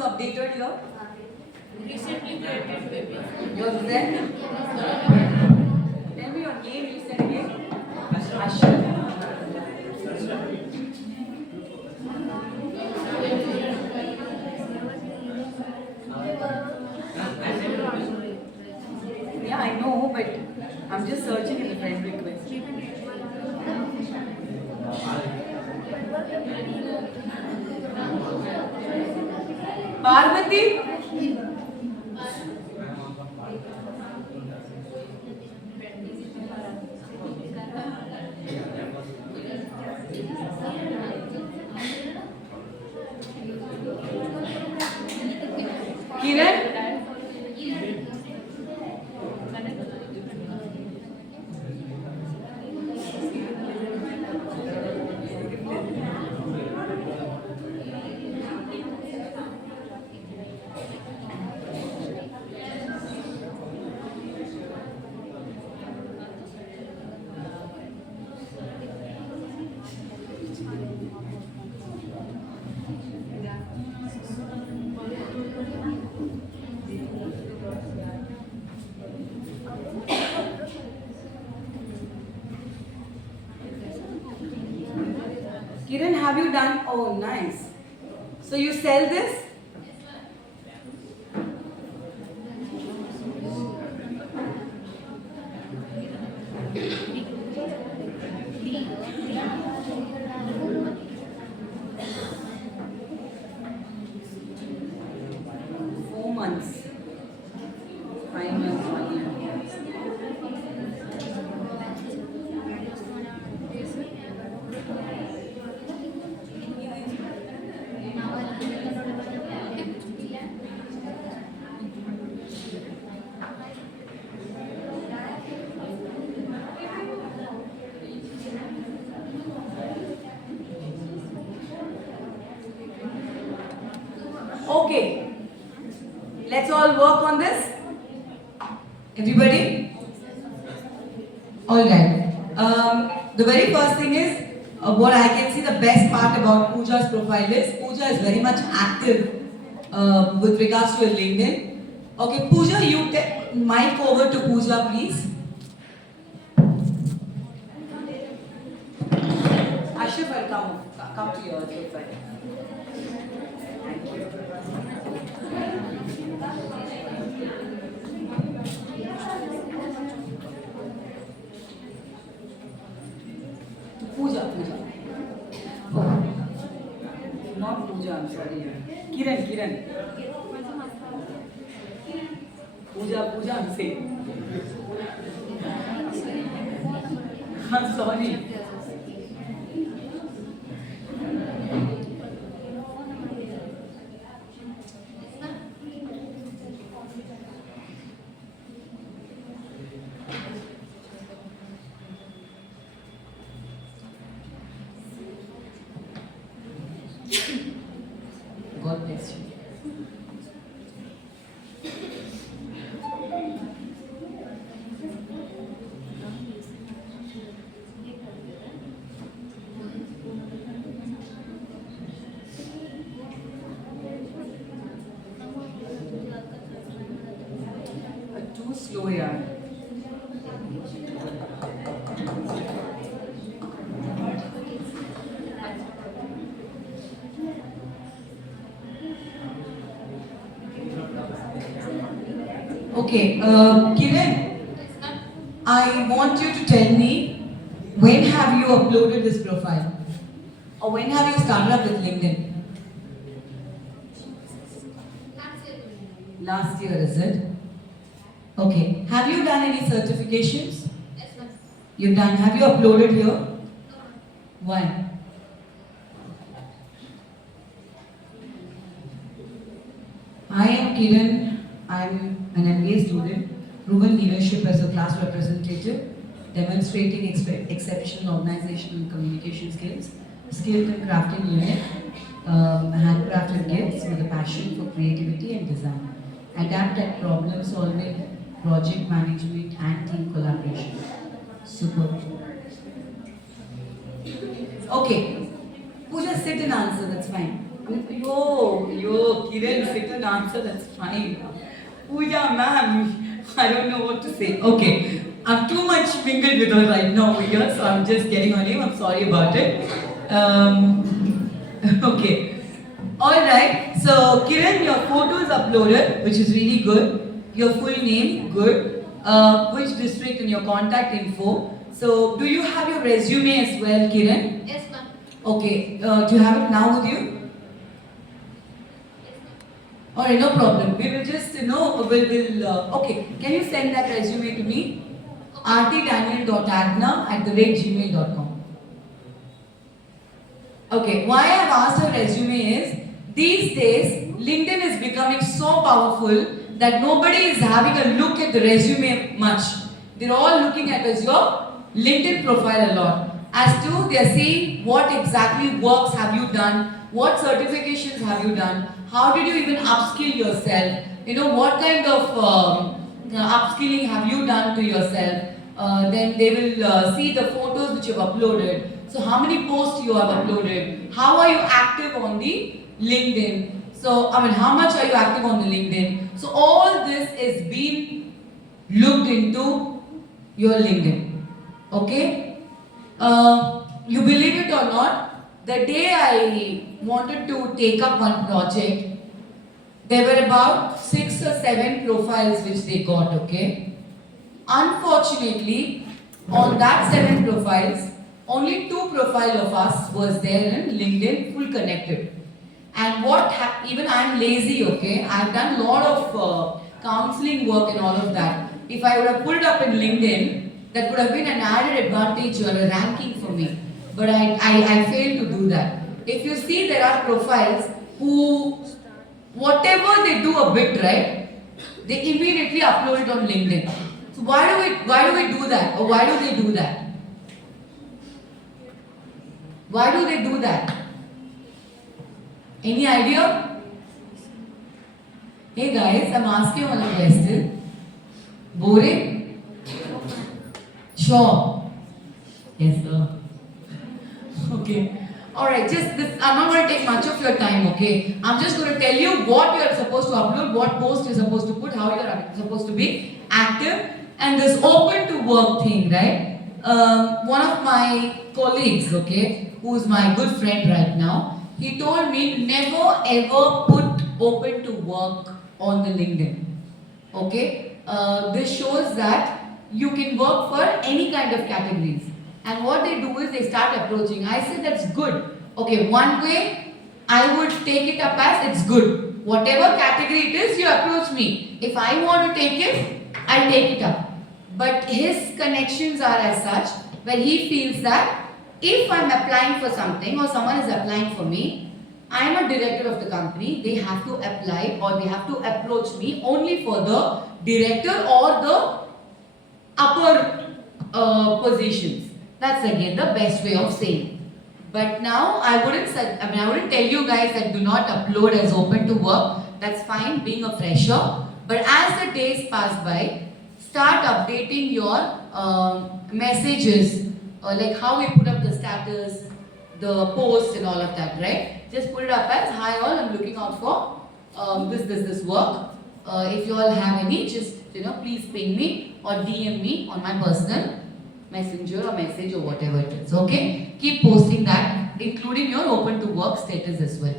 was updated here? Recently created baby. Your friend? Tell me your name, you said again? Ashur. Yeah, I know, but I'm just searching in the friend request. Parvati? Kiran? Kiran, have you done? Oh, nice. So you sell this? Four months. 5 months, 1 year. Okay. Let's all work on this. Everybody? Alright. The very first thing is, what I can see the best part about Pooja's profile is, Pooja is very much active with regards to her LinkedIn. Okay, Pooja, you take mic over to Pooja, please. Ashraf, I'll come to your profile. Thank you. Pooja. Oh. Not Pooja, I'm sorry. Kiran. Pooja, I'm saying. I'm sorry. God bless you. Too slow, yeah. Okay, Kiran, I want you to tell me, when have you uploaded this profile? Or when have you started up with LinkedIn? Last year, is it? Okay. Have you done any certifications? Yes, ma'am. You've done. Have you uploaded here? Why? I am Kiran. I'm an MBA student, proven leadership as a class representative, demonstrating exceptional organizational and communication skills, skilled in crafting unique, handcrafted gifts with a passion for creativity and design, adapt at problem solving, project management, and team collaboration. Super. Okay. Pooja, sit and answer, that's fine. Oh, yo, Kiran, sit and answer, that's fine. Pooja, ma'am, I don't know what to say. Okay, I'm too much mingled with her right now over here, so I'm just getting her name. I'm sorry about it. Okay. Alright, so Kiran, your photo is uploaded, which is really good. Your full name, good. Which district and your contact info. So, do you have your resume as well, Kiran? Yes, ma'am. Okay, do you have it now with you? Alright, no problem. We will just, okay, can you send that resume to me? rtdaniel.agna@gmail.com. Okay, why I have asked her resume is, these days, LinkedIn is becoming so powerful that nobody is having a look at the resume much. They're all looking at as your LinkedIn profile a lot. As to, they're seeing what exactly works have you done, what certifications have you done, how did you even upskill yourself, what kind of upskilling have you done to yourself. Then they will see the photos which you have uploaded. So how many posts you have uploaded, how are you active on the LinkedIn. So, how much are you active on the LinkedIn? So all this is being looked into your LinkedIn. Okay? You believe it or not, the day I wanted to take up one project, there were about 6 or 7 profiles which they got, okay? Unfortunately, on that 7 profiles, only 2 profile of us was there in LinkedIn, full connected. And even I'm lazy, okay? I've done a lot of counseling work and all of that. If I would have put it up in LinkedIn, that would have been an added advantage or a ranking for me. But I failed to do that. If you see, there are profiles who, whatever they do a bit, right, they immediately upload it on LinkedIn. So why do we do that? Or why do they do that? Why do they do that? Any idea? Hey guys, I'm asking one of question. Boring? Sure. Yes, sir. Okay. Alright, I'm not going to take much of your time, okay? I'm just going to tell you what you're supposed to upload, what post you're supposed to put, how you're supposed to be active, and this open to work thing, right? One of my colleagues, okay, who's my good friend right now, he told me never ever put open to work on the LinkedIn. Okay? This shows that you can work for any kind of categories. And what they do is they start approaching. I said that's good. Okay, one way I would take it up as it's good. Whatever category it is, you approach me. If I want to take it, I'll take it up. But his connections are as such where he feels that if I'm applying for something or someone is applying for me, I'm a director of the company, they have to apply or they have to approach me only for the director or the upper positions. That's again the best way of saying. But now I wouldn't tell you guys that do not upload as open to work. That's fine being a fresher. But as the days pass by, start updating your messages, like how we put up the status, the post and all of that, right? Just put it up as, hi all, I'm looking out for this work. If you all have any, just please ping me or DM me on my personal messenger or message or whatever it is, okay? Keep posting that, including your open to work status as well.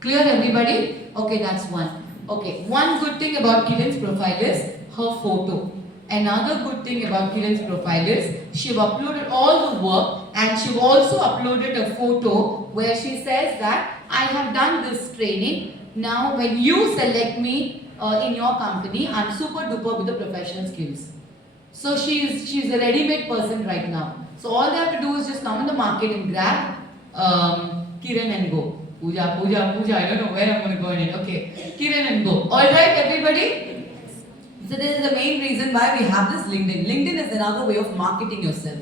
Clear everybody? Okay, that's one. Okay, one good thing about Kiran's profile is her photo. Another good thing about Kiran's profile is she uploaded all the work and she also uploaded a photo where she says that I have done this training. Now when you select me in your company, I'm super duper with the professional skills. So she's a ready-made person right now. So all they have to do is just come in the market and grab Kiran and go. Pooja, I don't know where I'm going to go in it. Okay, Kiran and go. Alright everybody? So this is the main reason why we have this LinkedIn. LinkedIn is another way of marketing yourself.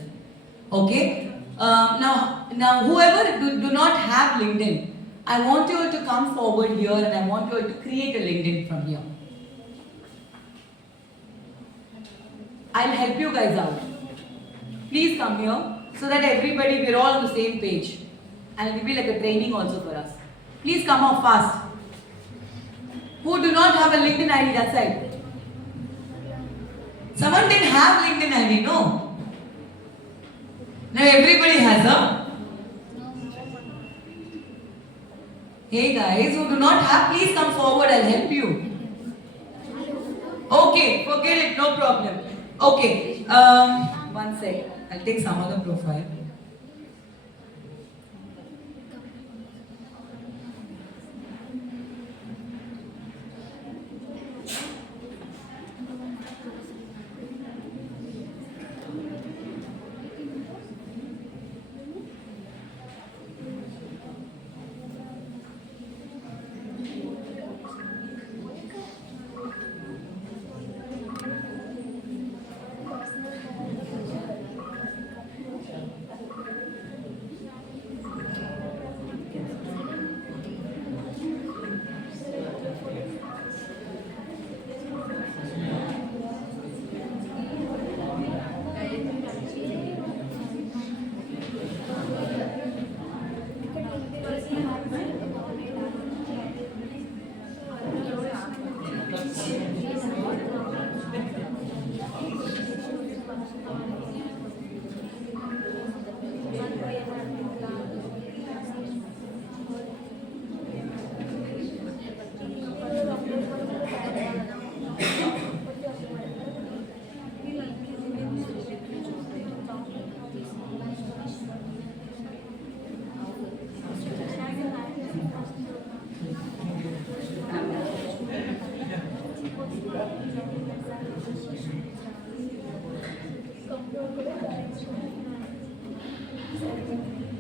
Okay? Now whoever do not have LinkedIn, I want you all to come forward here and I want you all to create a LinkedIn from here. I'll help you guys out. Please come here so that everybody, we're all on the same page. And it will be like a training also for us. Please come up fast. Who do not have a LinkedIn ID? That side. Someone didn't have LinkedIn ID, no? Now everybody has a. Hey guys, who do not have, please come forward, I'll help you. Okay, forget it, no problem. Okay, one sec. I'll take some other profile.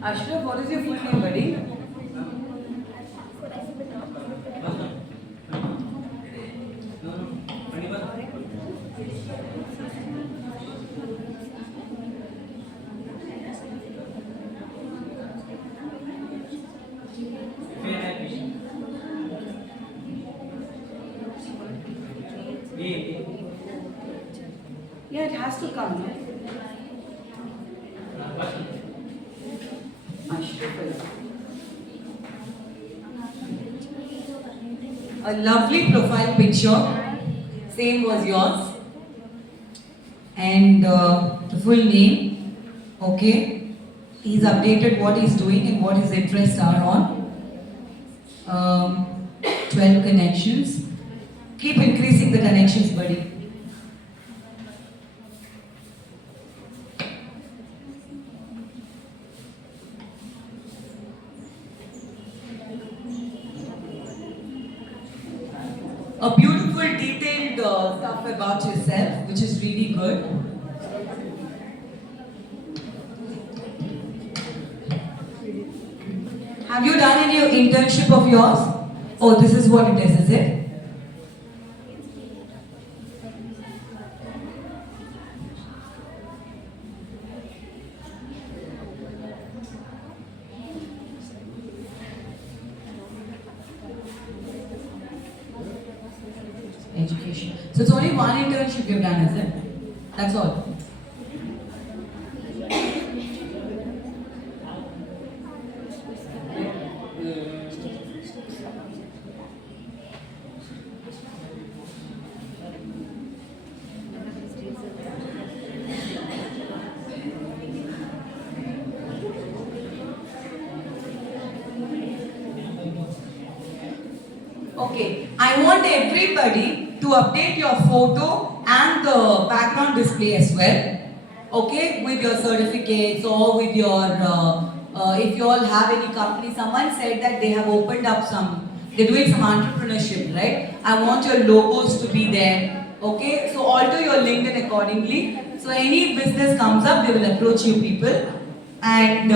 Ashraf, what is your full name, buddy? Yeah, it has to come, no? A lovely profile picture, same was yours, and the full name, okay. He's updated what he's doing and what his interests are on. 12 connections. Keep increasing the connections, buddy. A beautiful detailed stuff about yourself, which is really good. Have you done any internship of yours? Oh, this is what it is it? Education. So it's only one internship you've done, is it? That's all. Okay, I want everybody to update your photo and the background display as well. Okay, with your certificates or with your, if you all have any company, someone said that they have opened up some, they're doing some entrepreneurship, right? I want your logos to be there. Okay, so alter your LinkedIn accordingly. So any business comes up, they will approach you people. And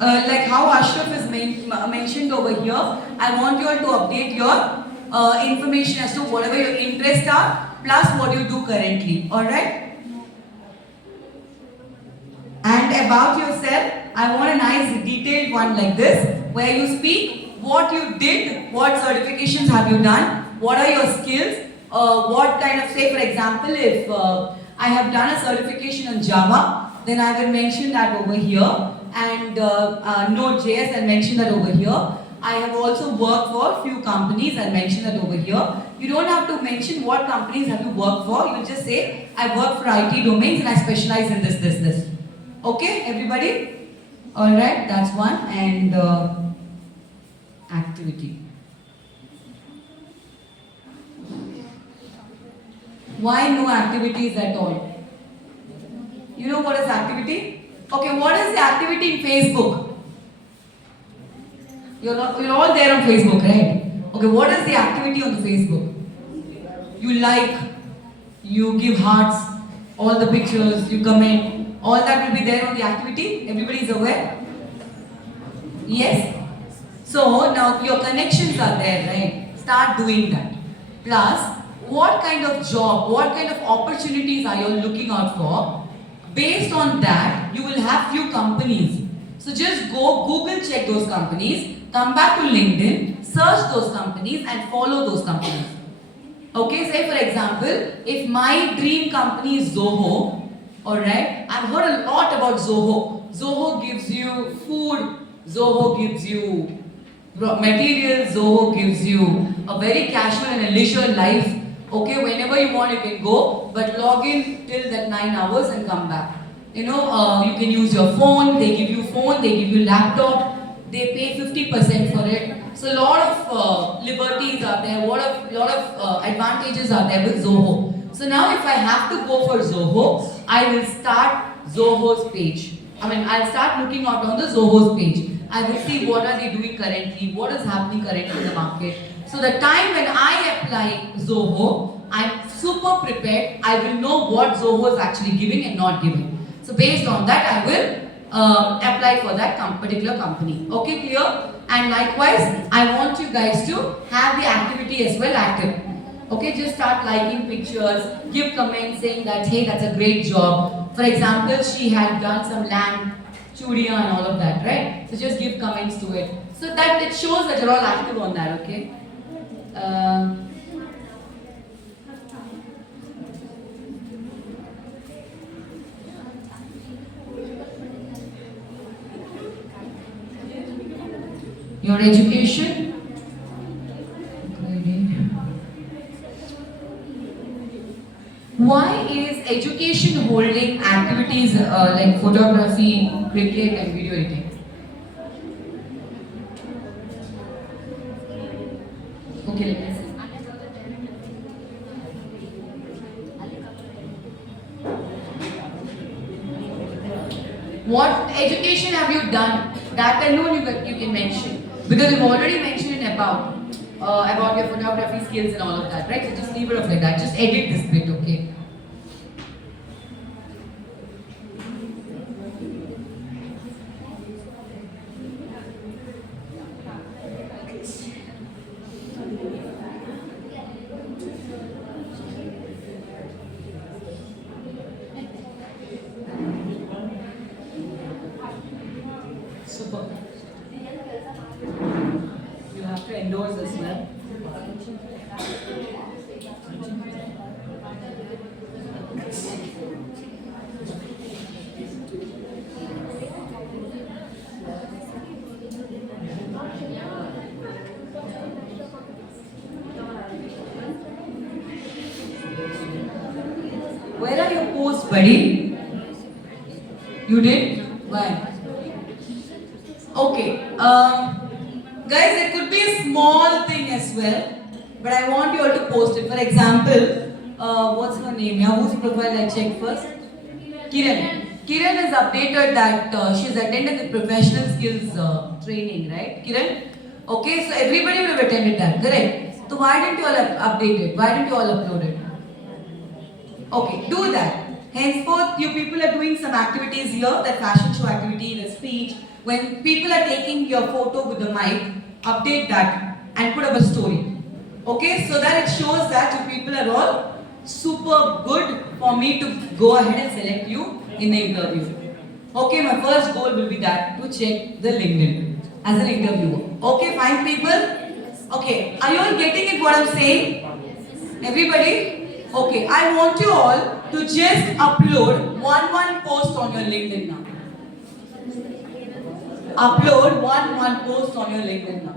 like how Ashraf is mentioned over here, I want you all to update your information as to whatever your interests are, plus what you do currently, alright? And about yourself, I want a nice detailed one like this, where you speak what you did, what certifications have you done, what are your skills, what kind of, say for example, if I have done a certification in Java, then I will mention that over here. And Node.js, I'll mention that over here. I have also worked for few companies. I'll mention that over here. You don't have to mention what companies have you worked for. You just say, I work for IT domains and I specialize in this. Okay, everybody? Alright, that's one. And activity. Why no activities at all? You know what is activity? Okay, what is the activity in Facebook? You're all there on Facebook, right? Okay, what is the activity on the Facebook? You like, you give hearts, all the pictures, you comment, all that will be there on the activity. Everybody is aware? Yes? So now your connections are there, right? Start doing that. Plus, what kind of job, what kind of opportunities are you looking out for? Based on that, you will have few companies. So just go Google check those companies, come back to LinkedIn, search those companies and follow those companies. Okay, say for example, if my dream company is Zoho, alright, I've heard a lot about Zoho. Zoho gives you food, Zoho gives you materials, Zoho gives you a very casual and a leisure life. Okay, whenever you want you can go, but log in till that 9 hours and come back. You know, you can use your phone, they give you laptop, they pay 50% for it. So a lot of liberties are there, lot of advantages are there with Zoho. So now if I have to go for Zoho, I will start Zoho's page. I'll start looking out on the Zoho's page. I will see what are they doing currently, what is happening currently in the market. So the time when I apply Zoho, I'm super prepared. I will know what Zoho is actually giving and not giving. So based on that, I will apply for that particular company. Okay, clear? And likewise, I want you guys to have the activity as well active. Okay, just start liking pictures, give comments saying that, hey, that's a great job. For example, she had done some land, chudiya and all of that, right? So just give comments to it. So that it shows that you're all active on that, okay? Your education. Why is education holding activities like photography, cricket and video editing? Okay, let me see. What education have you done? That alone you can mention. Because you've already mentioned in about your photography skills and all of that, right? So just leave it off like that. Just edit this bit, okay? Super. You have to endorse as well. Where are your posts, buddy? You did? Why? Okay. Guys, it could be a small thing as well, but I want you all to post it. For example, what's her name? Yeah, whose profile I checked first? Kiran. Kiran has updated that she's attended the professional skills training, right? Kiran? Okay, so everybody would have attended that, correct? So why didn't you all update it? Why didn't you all upload it? Okay, do that. Henceforth, you people are doing some activities here, that fashion show activity, the speech. When people are taking your photo with the mic, update that and put up a story. Okay, so that it shows that you people are all super good for me to go ahead and select you in the interview. Okay, my first goal will be that, to check the LinkedIn as an interviewer. Okay, fine people? Okay, are you all getting it what I'm saying? Everybody? Okay, I want you all to just upload one post on your LinkedIn now. Upload one post on your LinkedIn now.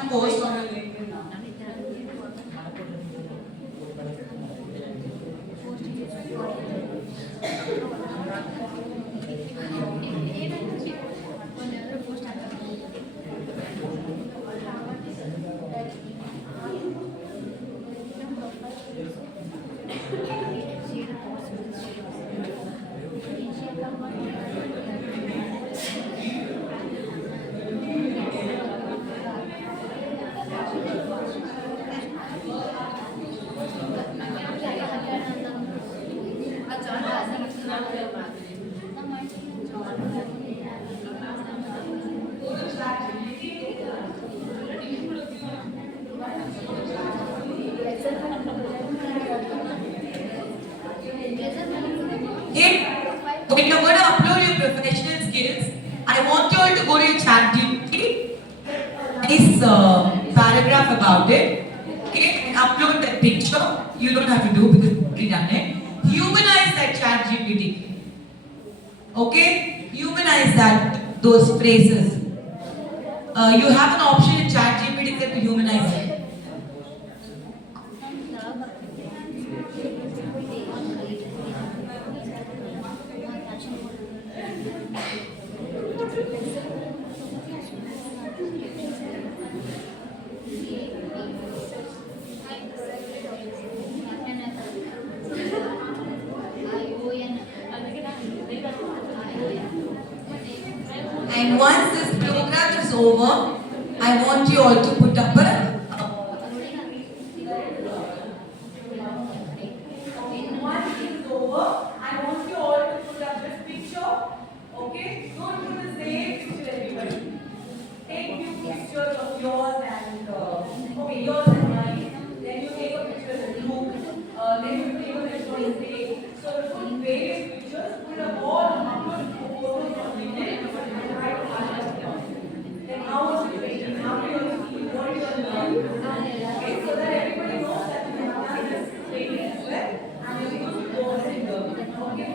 a post on your LinkedIn now. When you're going to upload your professional skills, I want you all to go to your ChatGPT, nice paragraph about it, okay, and upload that picture. You don't have to do because you've already done it. Humanize that ChatGPT, okay? Humanize those phrases. You have an option in ChatGPT to humanize it. And once this program is over, I want you all to put up this picture. Okay? Don't put the same picture everybody. Take few pictures of yours and okay, yours and mine. Then you take a picture of the group. Then you take a picture of the day. So put various pictures. Put them all upload photos on LinkedIn. Then how was it rating? How do you feel? What do you learn? Okay, so that everybody knows that you have done this training as well. And you're going to go ahead and learn. Okay?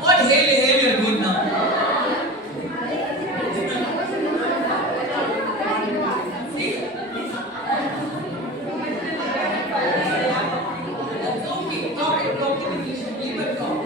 What hell you're doing now? See? That's okay. Talk in English. Leave it talk.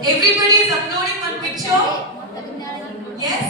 Everybody is uploading one picture? Yes?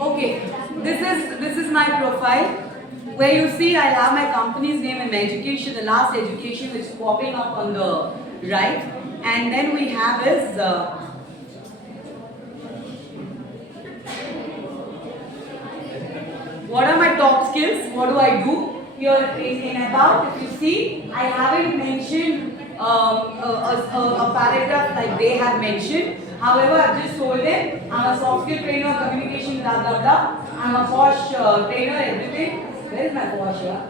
Okay, this is my profile where you see I have my company's name in education, the last education which is popping up on the right, and then we have is what are my top skills? What do I do? Here in about, if you see, I haven't mentioned a paragraph like they have mentioned. However, I've just told them I'm a soft skill trainer, communication, blah blah blah. I'm a posh trainer, everything. Where is my posh here?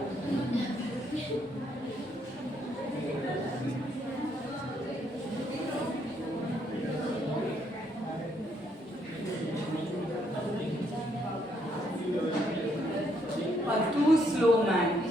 But too slow, man.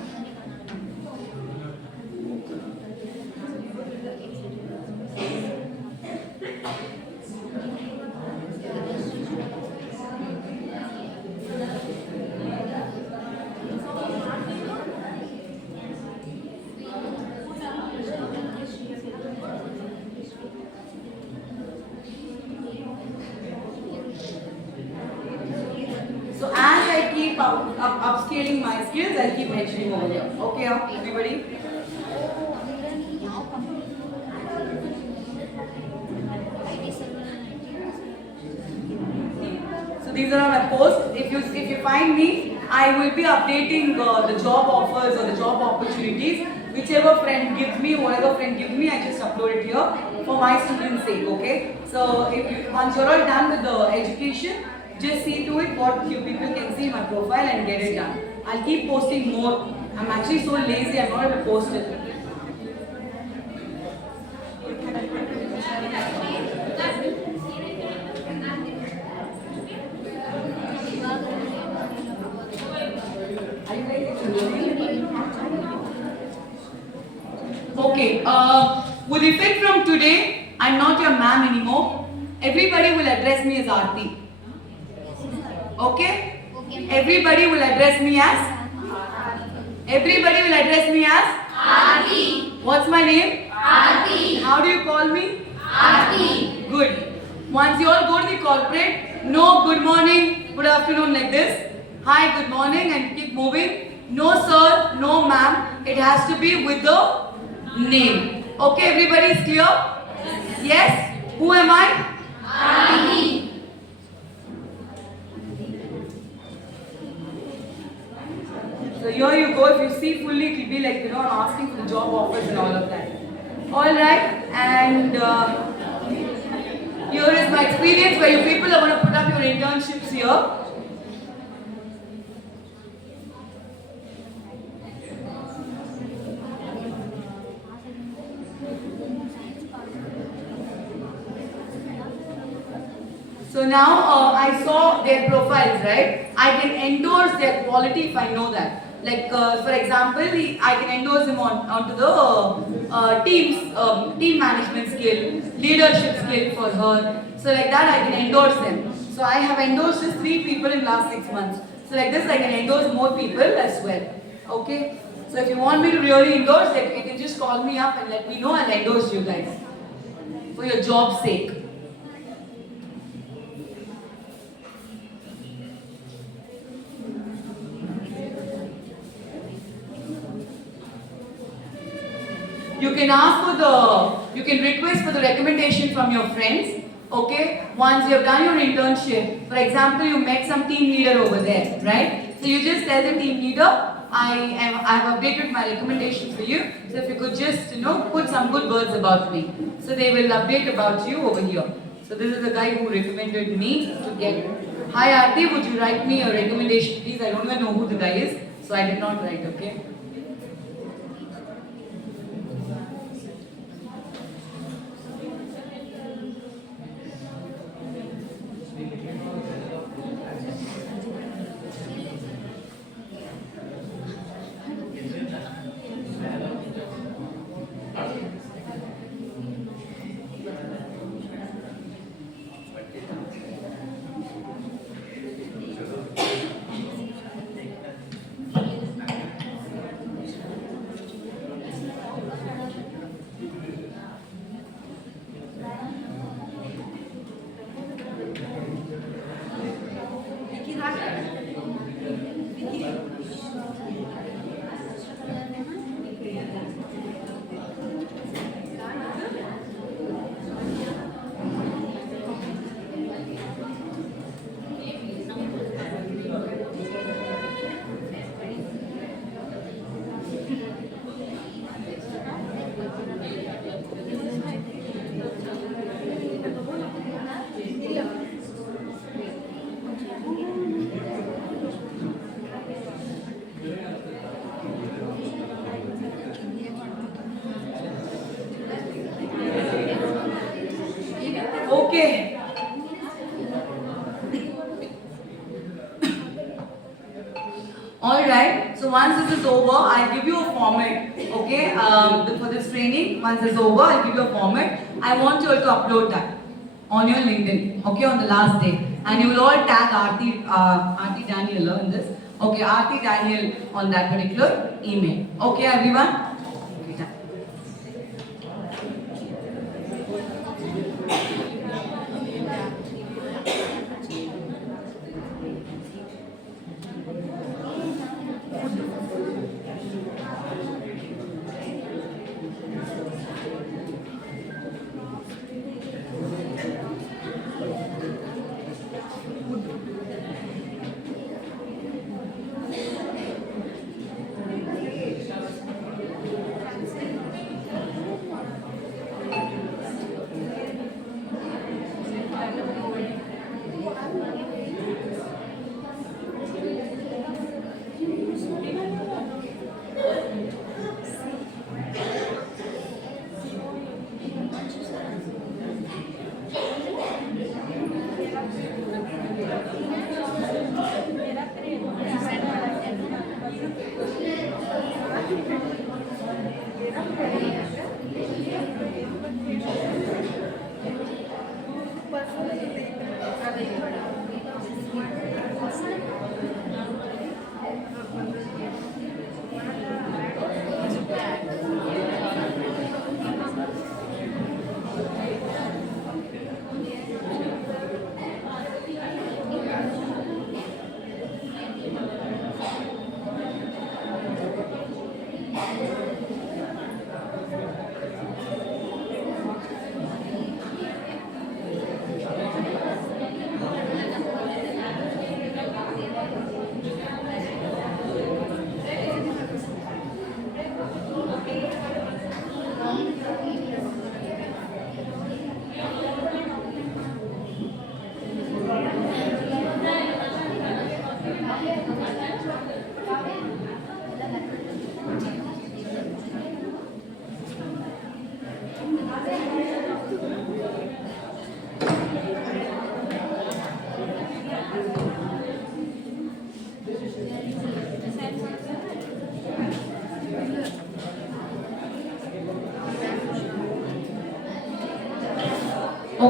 So as I keep upscaling my skills, I keep mentioning over here. Okay, everybody? So these are my posts. If you find me, I will be updating the job offers or the job opportunities. Whichever friend gives me, whatever friend gives me, I just upload it here for my students' sake. Okay. So once you're all done with the education, just see to it what you people can see my profile and get it done. I'll keep posting more. I'm actually so lazy, I'm not able to post it. Okay, with effect from today, I'm not your ma'am anymore. Everybody will address me as Aarti. Okay? Everybody will address me as Everybody will address me as Aarti. what's my name? Aarti. How do you call me? Aarti. Good. Once you all go to the corporate, no good morning, good afternoon like this. Hi, good morning, and keep moving. No sir, no ma'am. It has to be with the name. Okay, everybody is clear? Yes? Who am I? Aarti. So here you go. If you see fully, it will be like, I'm asking for the job offers and all of that. All right, and here is my experience where you people are going to put up your internships here. So now I saw their profiles, right? I can endorse their quality if I know that. Like for example, I can endorse him onto the team management skill, leadership skill for her. So like that I can endorse them. So I have endorsed just 3 people in last 6 months. So like this I can endorse more people as well. Okay. So if you want me to really endorse, like, you can just call me up and let me know. I'll endorse you guys for your job's sake. You can you can request for the recommendation from your friends. Okay, once you have done your internship, for example, you met some team leader over there, right? So you just tell the team leader, I have updated my recommendation for you. So if you could just, put some good words about me. So they will update about you over here. So this is the guy who recommended me to get. Hi Aarti, would you write me a recommendation, please? I don't even know who the guy is, so I did not write. Okay. Okay. Alright, so once this is over, I'll give you a format, okay, for this training. Once it's over, I'll give you a format. I want you all to upload that on your LinkedIn, okay, on the last day. And you will all tag Aarti Daniel in this. Okay, Aarti Daniel on that particular email. Okay, everyone? Okay, done.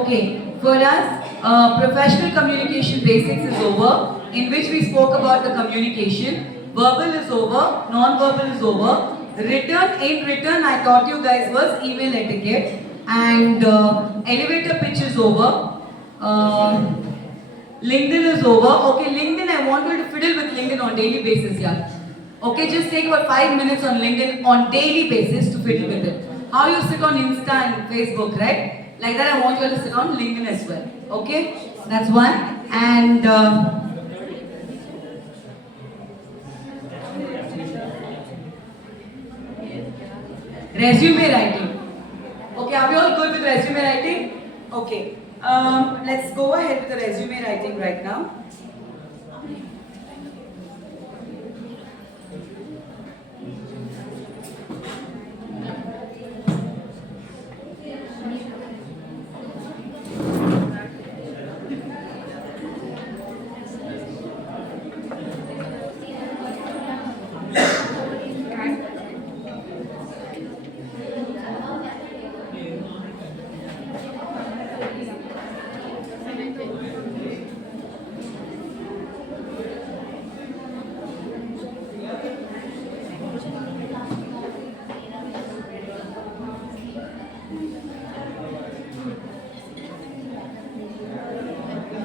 Okay, for us, professional communication basics is over, in which we spoke about the communication. Verbal is over, non-verbal is over. In written, I taught you guys was email etiquette, and elevator pitch is over. LinkedIn is over. Okay, LinkedIn, I want you to fiddle with LinkedIn on daily basis, yeah. Okay, just take about 5 minutes on LinkedIn on daily basis to fiddle with it. How you sit on Insta and Facebook, right? Like that, I want you to sit on LinkedIn as well. Okay, that's one. And resume writing. Okay, are we all good with resume writing? Okay, let's go ahead with the resume writing right now.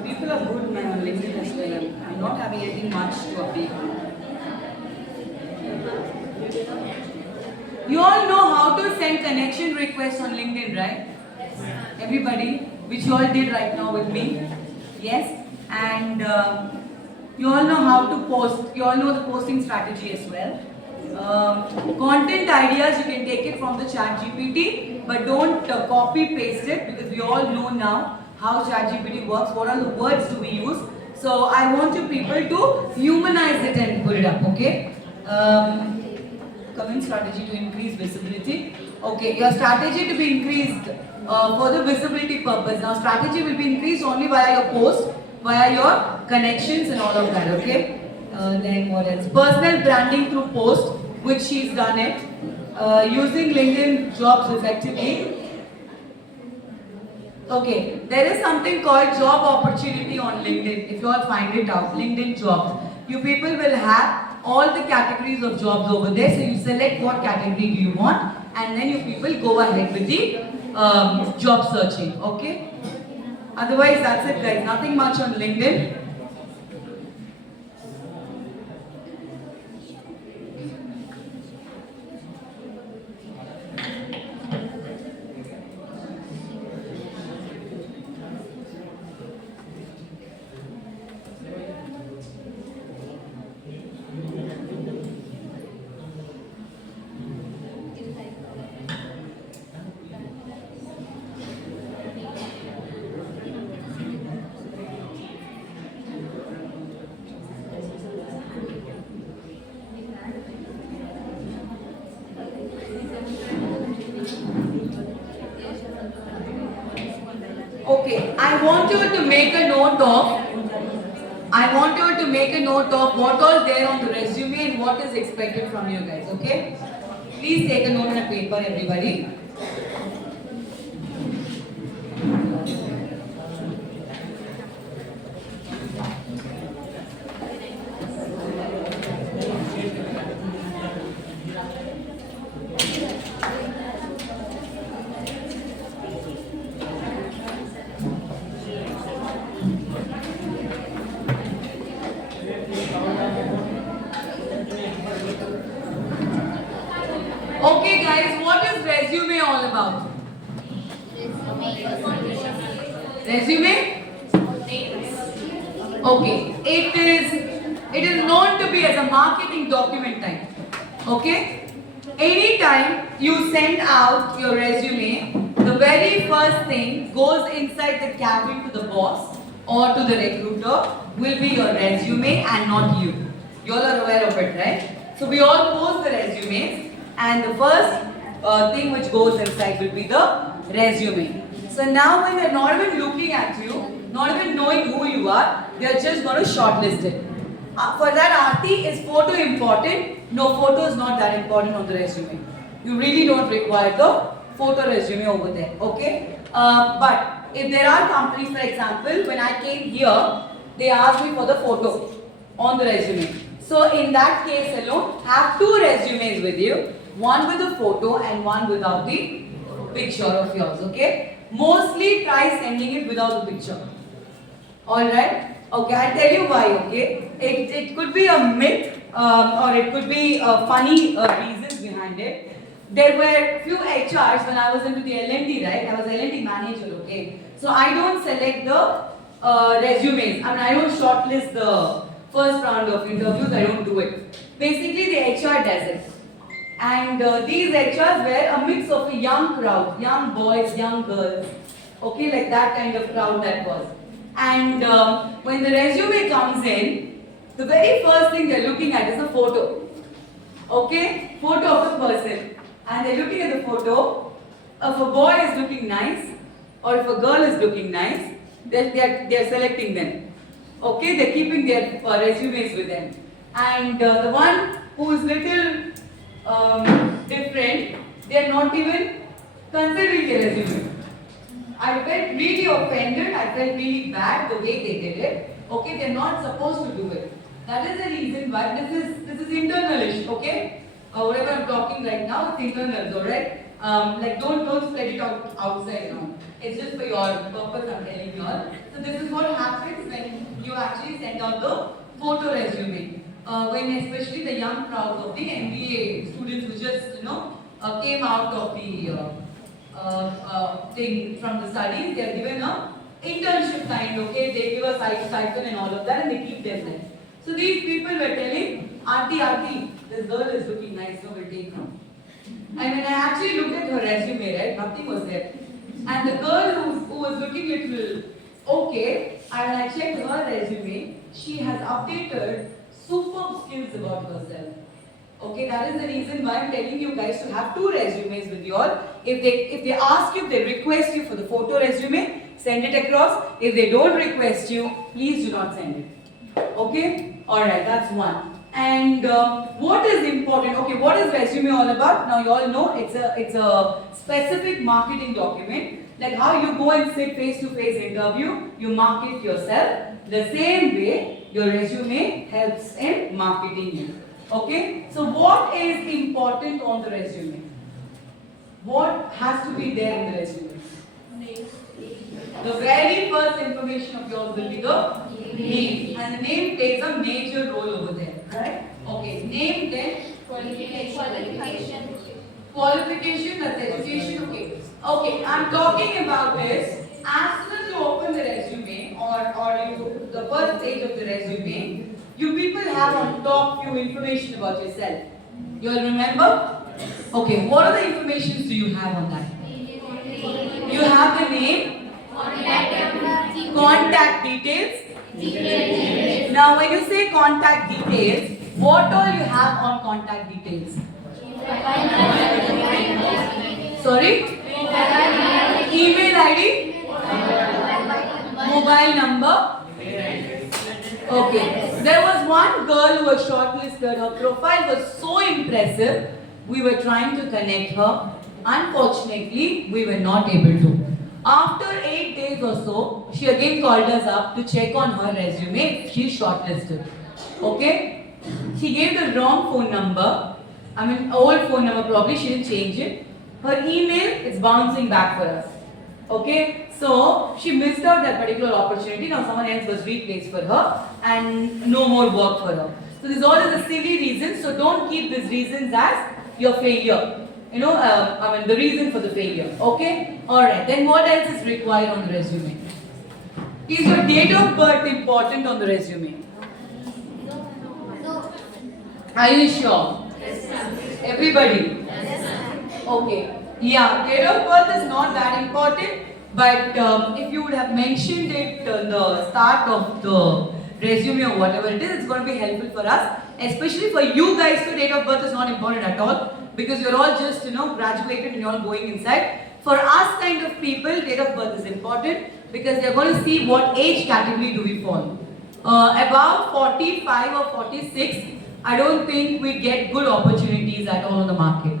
People are good, man, on LinkedIn as well. I'm not having anything much to update. You all know how to send connection requests on LinkedIn, right? Everybody, which you all did right now with me. Yes? And you all know how to post. You all know the posting strategy as well. Content ideas, you can take it from the ChatGPT, but don't copy paste it, because we all know now how ChatGPT works, what are the words do we use. So I want you people to humanize it and put it up, okay? Comment strategy to increase visibility. Okay, your strategy to be increased for the visibility purpose. Now strategy will be increased only via your post, via your connections and all of that, okay? Then what else? Personal branding through post, which she's done it. Using LinkedIn jobs effectively. Okay, there is something called job opportunity on LinkedIn. If you all find it out, LinkedIn jobs. You people will have all the categories of jobs over there. So you select what category do you want, and then you people go ahead with the job searching. Okay. Otherwise, that's it, guys. Nothing much on LinkedIn. Okay, I want you to make a note of what all there on the resume and what is expected from you guys, okay? Please take a note on a paper, everybody. Okay guys, what is resume all about? Resume? Okay, it is known to be as a marketing document type. Okay? Anytime you send out your resume, the very first thing goes inside the cabin to the boss or to the recruiter will be your resume and not you. You all are aware of it, right? So we all post the resumes, and the first thing which goes inside will be the resume. So now when they're not even looking at you, not even knowing who you are, they're just going to shortlist it. For that, Aarti, is photo important? No, photo is not that important on the resume. You really don't require the photo resume over there, okay? But if there are companies, for example, when I came here, they asked me for the photo on the resume. So in that case alone, have two resumes with you, one with a photo and one without the picture of yours, okay? Mostly try sending it without the picture. Alright? Okay, I'll tell you why, okay? It could be a myth or it could be funny reasons behind it. There were few HRs when I was into the L&D, right? I was L&D manager, okay? So I don't select the resumes. I mean, I don't shortlist the first round of interviews, I don't do it. Basically, the HR does it. And these HRs were a mix of a young crowd, young boys, young girls, okay, like that kind of crowd that was. And when the resume comes in, the very first thing they're looking at is a photo, okay, photo of a person. And they're looking at the photo, if a boy is looking nice, or if a girl is looking nice, they're selecting them. Okay, they're keeping their resumes with them. And the one who is little different, they're not even considering their resume. I felt really offended, I felt really bad the way they did it. Okay, they're not supposed to do it. That is the reason why this is internalish, okay? Whatever I'm talking right now, it's internals, alright? Like don't spread it out outside now. It's just for your purpose, I'm telling you all. So this is what happens when you actually send out the photo resume. When especially the young crowd of the MBA students who just came out of the thing from the studies, they are given a internship kind, okay? They give a stipend and all of that and they keep them there. So these people were telling, Auntie, this girl is looking nice, so we'll take her. And when I actually looked at her resume, right, nothing was there. And the girl who was looking little okay, and when I checked her resume, she has updated superb skills about herself. Okay, that is the reason why I'm telling you guys to have two resumes with you all. If they ask you, if they request you for the photo resume, send it across. If they don't request you, please do not send it. Okay? Alright, that's one. And what is important? Okay, what is resume all about? Now you all know it's a specific marketing document. Like how you go and sit face-to-face interview, you market yourself. The same way, your resume helps in marketing you. Okay? So what is important on the resume? What has to be there in the resume? The very first information of yours will be the name. And the name plays a major role over there. Right? Okay. Name then Qualification. qualification, that's education. Okay. Okay, I'm talking about this. As soon as you open the resume or the first page of the resume, you people have on top few information about yourself. You'll remember? Okay, what are the informations do you have on that? You have the name, contact details. Now when you say contact details, what all you have on contact details? Sorry? Email ID? Mobile number? Okay. There was one girl who was shortlisted. Her profile was so impressive. We were trying to connect her. Unfortunately, we were not able to. After 8 days or so, she again called us up to check on her resume. She's shortlisted. Okay? She gave the wrong phone number. I mean, old phone number probably. She didn't change it. Her email is bouncing back for us. Okay? So, she missed out that particular opportunity. Now, someone else was replaced for her and no more work for her. So, this all is a silly reason. So, don't keep these reasons as your failure. The reason for the failure. Okay? Alright. Then what else is required on the resume? Is your date of birth important on the resume? Are you sure? Everybody? Okay. Yeah, date of birth is not that important, but if you would have mentioned it in the start of the resume or whatever it is, it's going to be helpful for us. Especially for you guys, the date of birth is not important at all because you're all just graduated and you're all going inside. For us kind of people, date of birth is important because they're going to see what age category do we fall. Above 45 or 46, I don't think we get good opportunities at all on the market.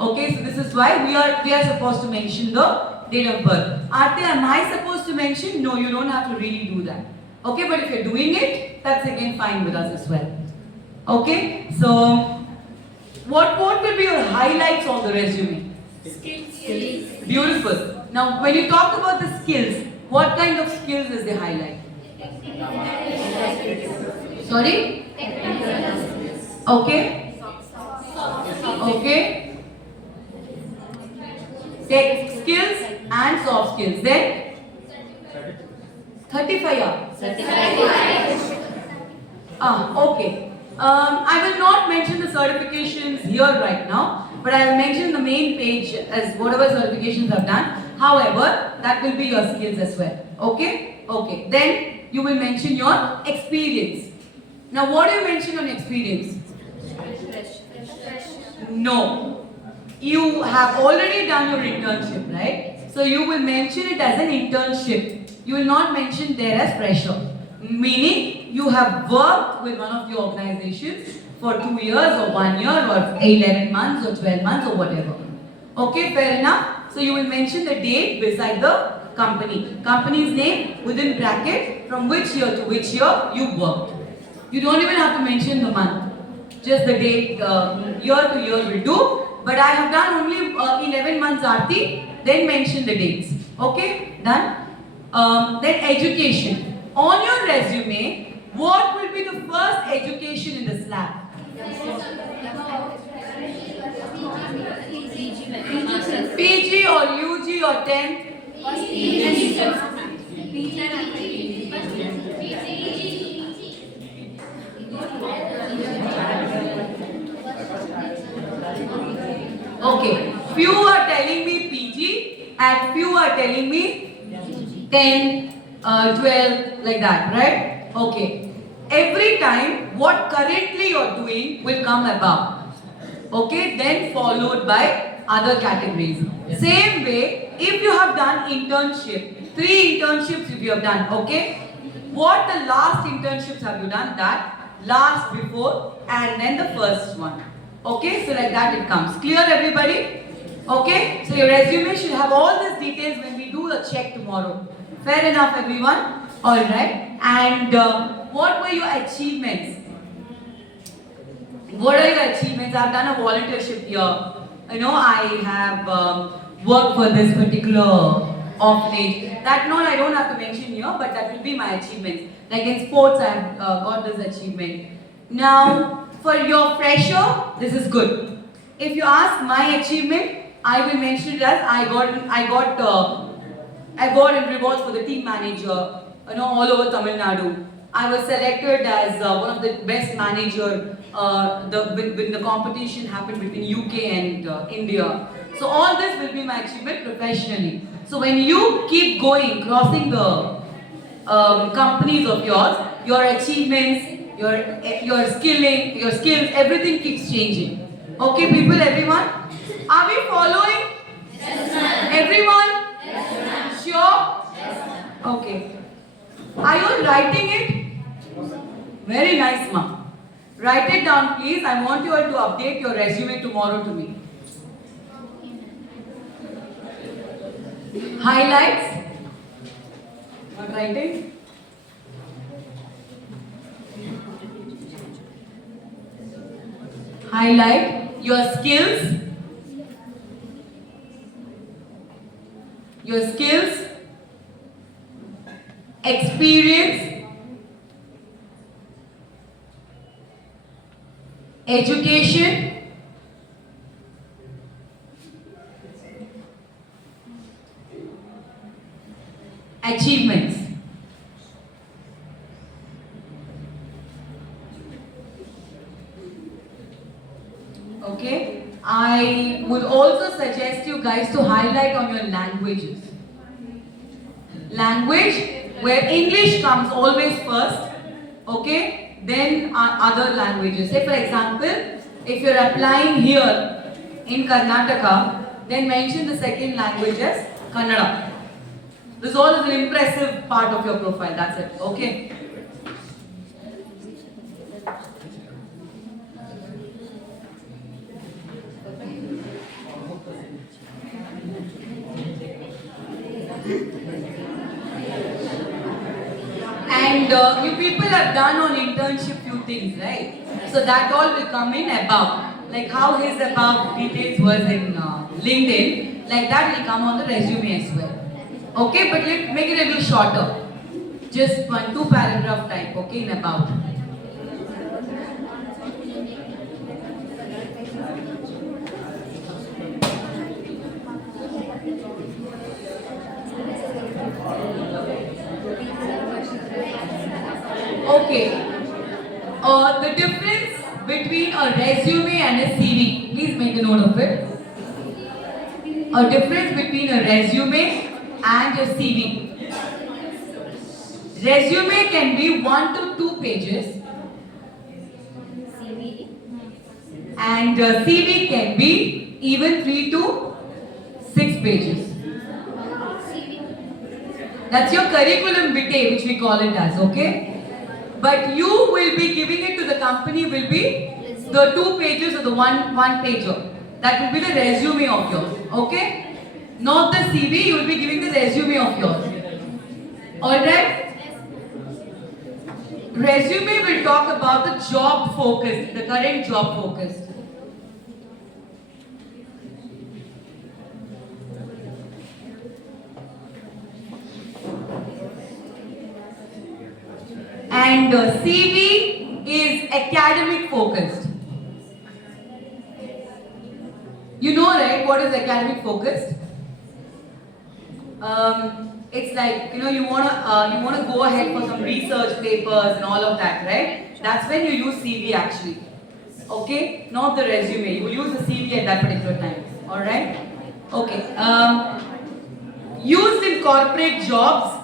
Okay, so this is why we are supposed to mention the date of birth. Aarti, am I supposed to mention? No, you don't have to really do that. Okay, but if you're doing it, that's again fine with us as well. Okay, so what will be your highlights on the resume? Skills. Beautiful. Now, when you talk about the skills, what kind of skills is the highlight? Sorry? Okay. Okay. Tech skills and soft skills. Then 35 okay. I will not mention the certifications here right now, but I will mention the main page as whatever certifications I've done. However, that will be your skills as well. Okay? Okay. Then you will mention your experience. Now, what do you mention on experience? No. You have already done your internship, right? So you will mention it as an internship. You will not mention there as fresher. Meaning you have worked with one of the organizations for 2 years or 1 year or 11 months or 12 months or whatever. Okay, fair enough. So you will mention the date beside the company. Company's name within bracket from which year to which year you worked. You don't even have to mention the month. Just the date, year to year will do. But I have done only 11 months Aarti, then mention the dates. Okay, done? Then education. On your resume, what will be the first education in the slab? PG or UG or 10th? Okay, few are telling me PG and few are telling me 10, 12 like that, right? Okay. Every time what currently you're doing will come above. Okay, then followed by other categories. Same way, if you have done internship, 3 internships if you have done, okay? What the last internships have you done? That, last, before, and then the first one. Okay, so like that it comes. Clear everybody? Okay, so your resume should have all these details when we do a check tomorrow. Fair enough everyone? Alright, and what were your achievements? What are your achievements? I've done a volunteership here. You know, I have worked for this particular orphanage. That note I don't have to mention here, but that will be my achievements. Like in sports, I've got this achievement. Now, for your fresher, this is good. If you ask my achievement, I will mention it as I got award and rewards for the team manager, you know, all over Tamil Nadu. I was selected as one of the best manager when the competition happened between UK and India. So all this will be my achievement professionally. So when you keep going, crossing the companies of yours, your achievements, your skills, everything keeps changing. Okay, people, everyone? Are we following? Yes, ma'am. Everyone? Yes, ma'am. Sure? Yes, ma'am. Okay. Are you writing it? Very nice, ma'am. Write it down, please. I want you all to update your resume tomorrow to me. Highlights? Not writing? Highlight your skills. Your skills, experience, education, achievements. Okay? I would also suggest you guys to highlight on your languages. Language, where English comes always first, okay? Then other languages. Say for example, if you're applying here in Karnataka, then mention the second language as Kannada. This all is an impressive part of your profile, that's it, okay? And you people have done on internship few things, right? So that all will come in above. Like how his above details was in LinkedIn, like that will come on the resume as well. Okay, but let's make it a little shorter. Just 1-2 paragraph type, okay, in about. Okay. The difference between a resume and a CV. Please make a note of it. A difference between a resume and a CV. Resume can be 1 to 2 pages. And CV can be even 3 to 6 pages. That's your curriculum vitae, which we call it as, okay? But you will be giving it to the company will be the 2 pages or the one pager. That will be the resume of yours, okay? Not the CV, you will be giving the resume of yours. Alright? Resume will talk about the job focus, the current job focus. And CV is academic focused. You know, right, what is academic focused? It's like, you know, you wanna go ahead for some research papers and all of that, right? That's when you use CV actually. Okay? Not the resume. You will use the CV at that particular time. Alright? Okay. Used in corporate jobs.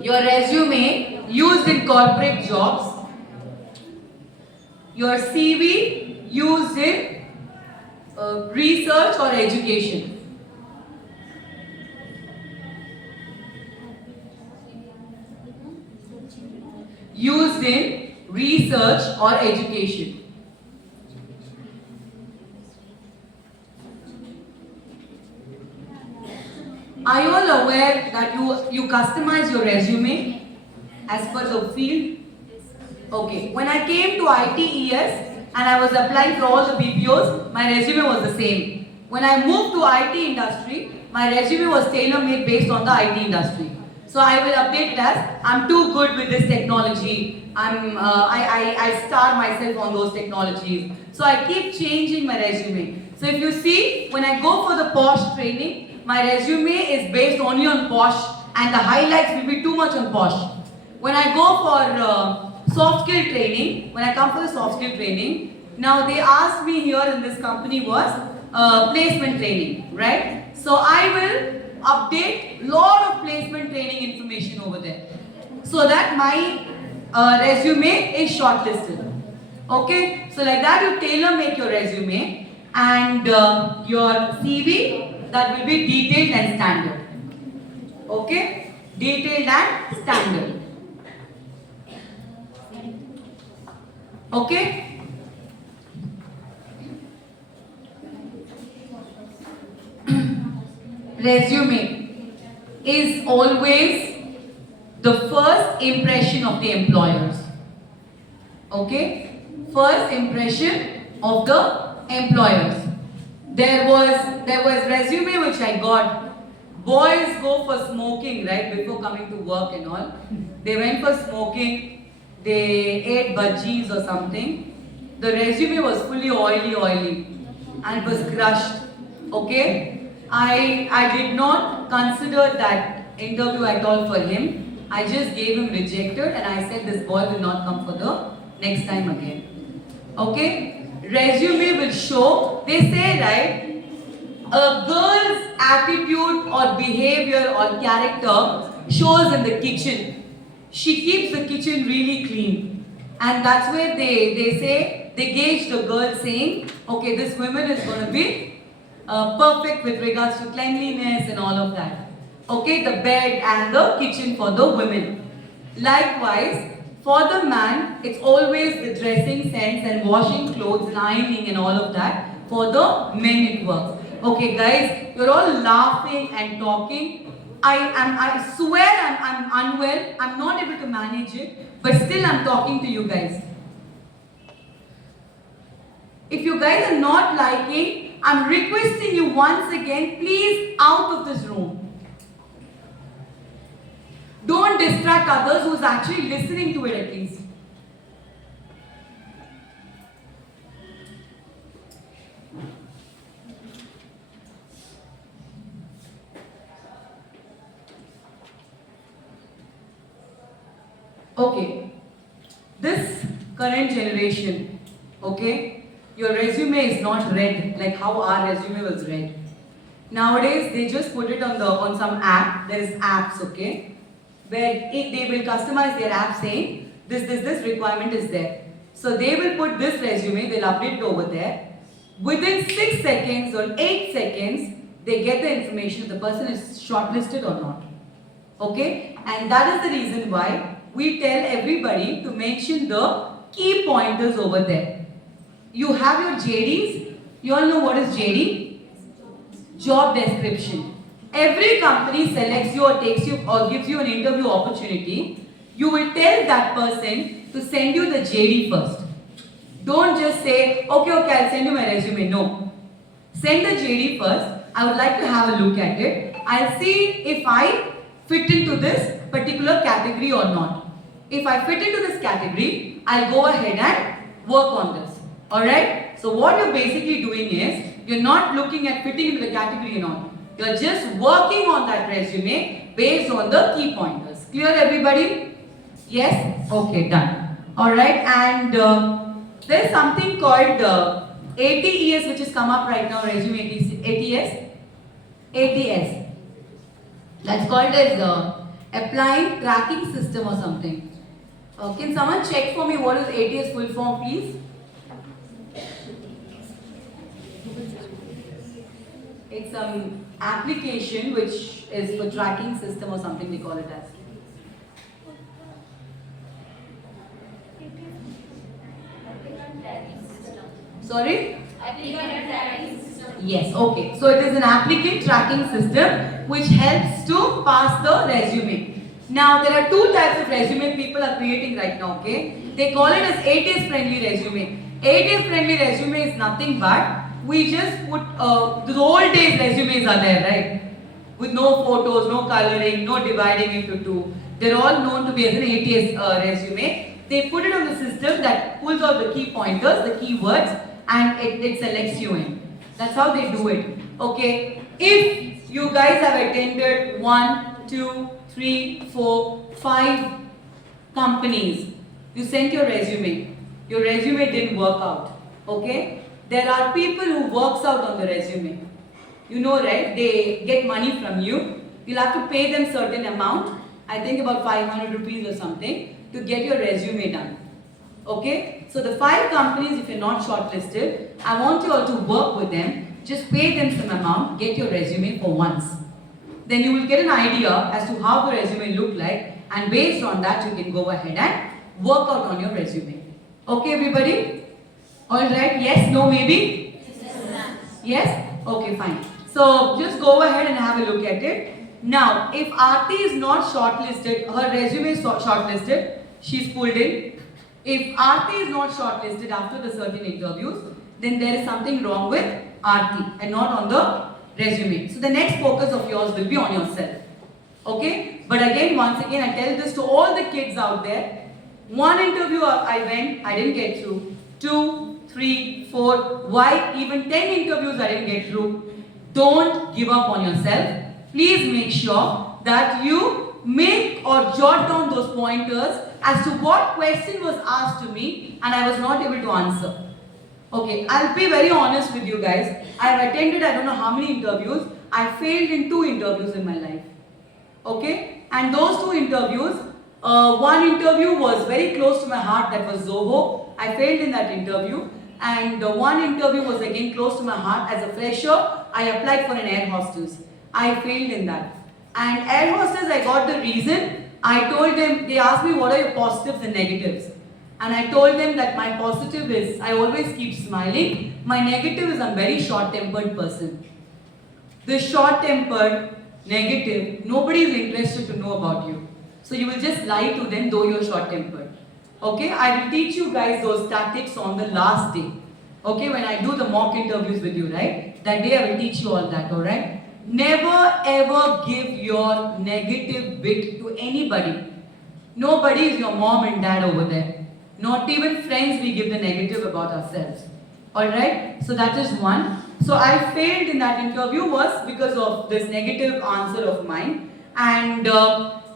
Your resume used in corporate jobs. Your CV used in research or education. Used in research or education. Are you all aware that you customize your resume as per the field? Okay, when I came to ITES and I was applying for all the BPOs, my resume was the same. When I moved to IT industry, my resume was tailor-made based on the IT industry. So I will update it as, I'm too good with this technology. I star myself on those technologies. So I keep changing my resume. So if you see, when I go for the POSH training, my resume is based only on POSH and the highlights will be too much on POSH. When I go for soft skill training, when I come for the soft skill training, now they asked me here in this company was placement training, right? So I will update lot of placement training information over there so that my resume is shortlisted. Okay, so like that you tailor make your resume and your CV that will be detailed and standard. Okay, detailed and standard. Okay. Resume is always the first impression of the employers. Okay? First impression of the employers. There was resume which I got. Boys go for smoking, right, before coming to work and all. They went for smoking, they ate budgies or something. The resume was fully oily and it was crushed. Okay? I did not consider that interview at all for him. I just gave him rejected and I said this boy will not come for the next time again. Okay? Resume will show, they say, right, a girl's attitude or behavior or character shows in the kitchen. She keeps the kitchen really clean. And that's where they say, they gauge the girl saying, okay, this woman is going to be perfect with regards to cleanliness and all of that. Okay, the bed and the kitchen for the women. Likewise, for the man, it's always the dressing sense and washing clothes and ironing and all of that. For the men, it works. Okay, guys, you're all laughing and talking. I swear I'm unwell. I'm not able to manage it, but still I'm talking to you guys. If you guys are not liking, I'm requesting you once again, please out of this room. Don't distract others who's actually listening to it at least. Okay, this current generation, okay, your resume is not read like how our resume was read. Nowadays, they just put it on some app. There is apps, okay, where they will customize their app saying this requirement is there. So they will put this resume, they'll update it over there. Within 6 seconds or 8 seconds, they get the information if the person is shortlisted or not. Okay, and that is the reason why we tell everybody to mention the key pointers over there. You have your JDs. You all know what is JD? Job description. Every company selects you or takes you or gives you an interview opportunity. You will tell that person to send you the JD first. Don't just say, okay, I'll send you my resume. No. Send the JD first. I would like to have a look at it. I'll see if I fit into this particular category or not. If I fit into this category, I'll go ahead and work on this. Alright? So what you're basically doing is, you're not looking at fitting into the category and all. You're just working on that resume based on the key pointers. Clear everybody? Yes? Okay, done. Alright, and there's something called ATES which has come up right now, resume ATS. ATS. That's called as Applying Tracking System or something. Can someone check for me what is ATS full form, please? It's some application which is for tracking system or something they call it as. Sorry? Applicant tracking system. Yes, okay. So it is an applicant tracking system which helps to pass the resume. Now there are two types of resume people are creating right now, okay? They call it as ATS friendly resume. ATS friendly resume is nothing but we just put the old days resumes are there, right? With no photos, no coloring, no dividing into two. They're all known to be as an ATS resume. They put it on the system that pulls out the key pointers, the keywords, and it selects you in. That's how they do it. Okay. If you guys have attended 1, 2, 3, 4, 5 companies, you sent your resume. Your resume didn't work out. Okay. There are people who works out on the resume. You know, right? They get money from you. You'll have to pay them certain amount. I think about 500 rupees or something to get your resume done. Okay? So the 5 companies, if you're not shortlisted, I want you all to work with them. Just pay them some amount, get your resume for once. Then you will get an idea as to how the resume look like, and based on that you can go ahead and work out on your resume. Okay, everybody? Alright, yes, no, maybe? Yes? Okay, fine. So just go ahead and have a look at it. Now, if Aarti is not shortlisted, her resume is shortlisted, she's pulled in. If Aarti is not shortlisted after the certain interviews, then there is something wrong with Aarti and not on the resume. So the next focus of yours will be on yourself. Okay? But again, once again, I tell this to all the kids out there. 1 interview I went, I didn't get through. 2, 3, 4, why? Even 10 interviews I didn't get through. Don't give up on yourself. Please make sure that you make or jot down those pointers as to what question was asked to me and I was not able to answer. Okay, I'll be very honest with you guys. I've attended I don't know how many interviews. I failed in 2 interviews in my life. Okay, and those 2 interviews, one interview was very close to my heart, that was Zoho. I failed in that interview. And one interview was again close to my heart. As a fresher, I applied for an air hostess. I failed in that. And air hostess, I got the reason. I told them, they asked me what are your positives and negatives. And I told them that my positive is, I always keep smiling. My negative is I'm very short-tempered person. The short-tempered, negative, nobody is interested to know about you. So you will just lie to them though you're short-tempered. Okay, I will teach you guys those tactics on the last day. Okay, when I do the mock interviews with you, right? That day I will teach you all that, alright? Never ever give your negative bit to anybody. Nobody is your mom and dad over there. Not even friends we give the negative about ourselves. Alright? So that is one. So I failed in that interview was because of this negative answer of mine. And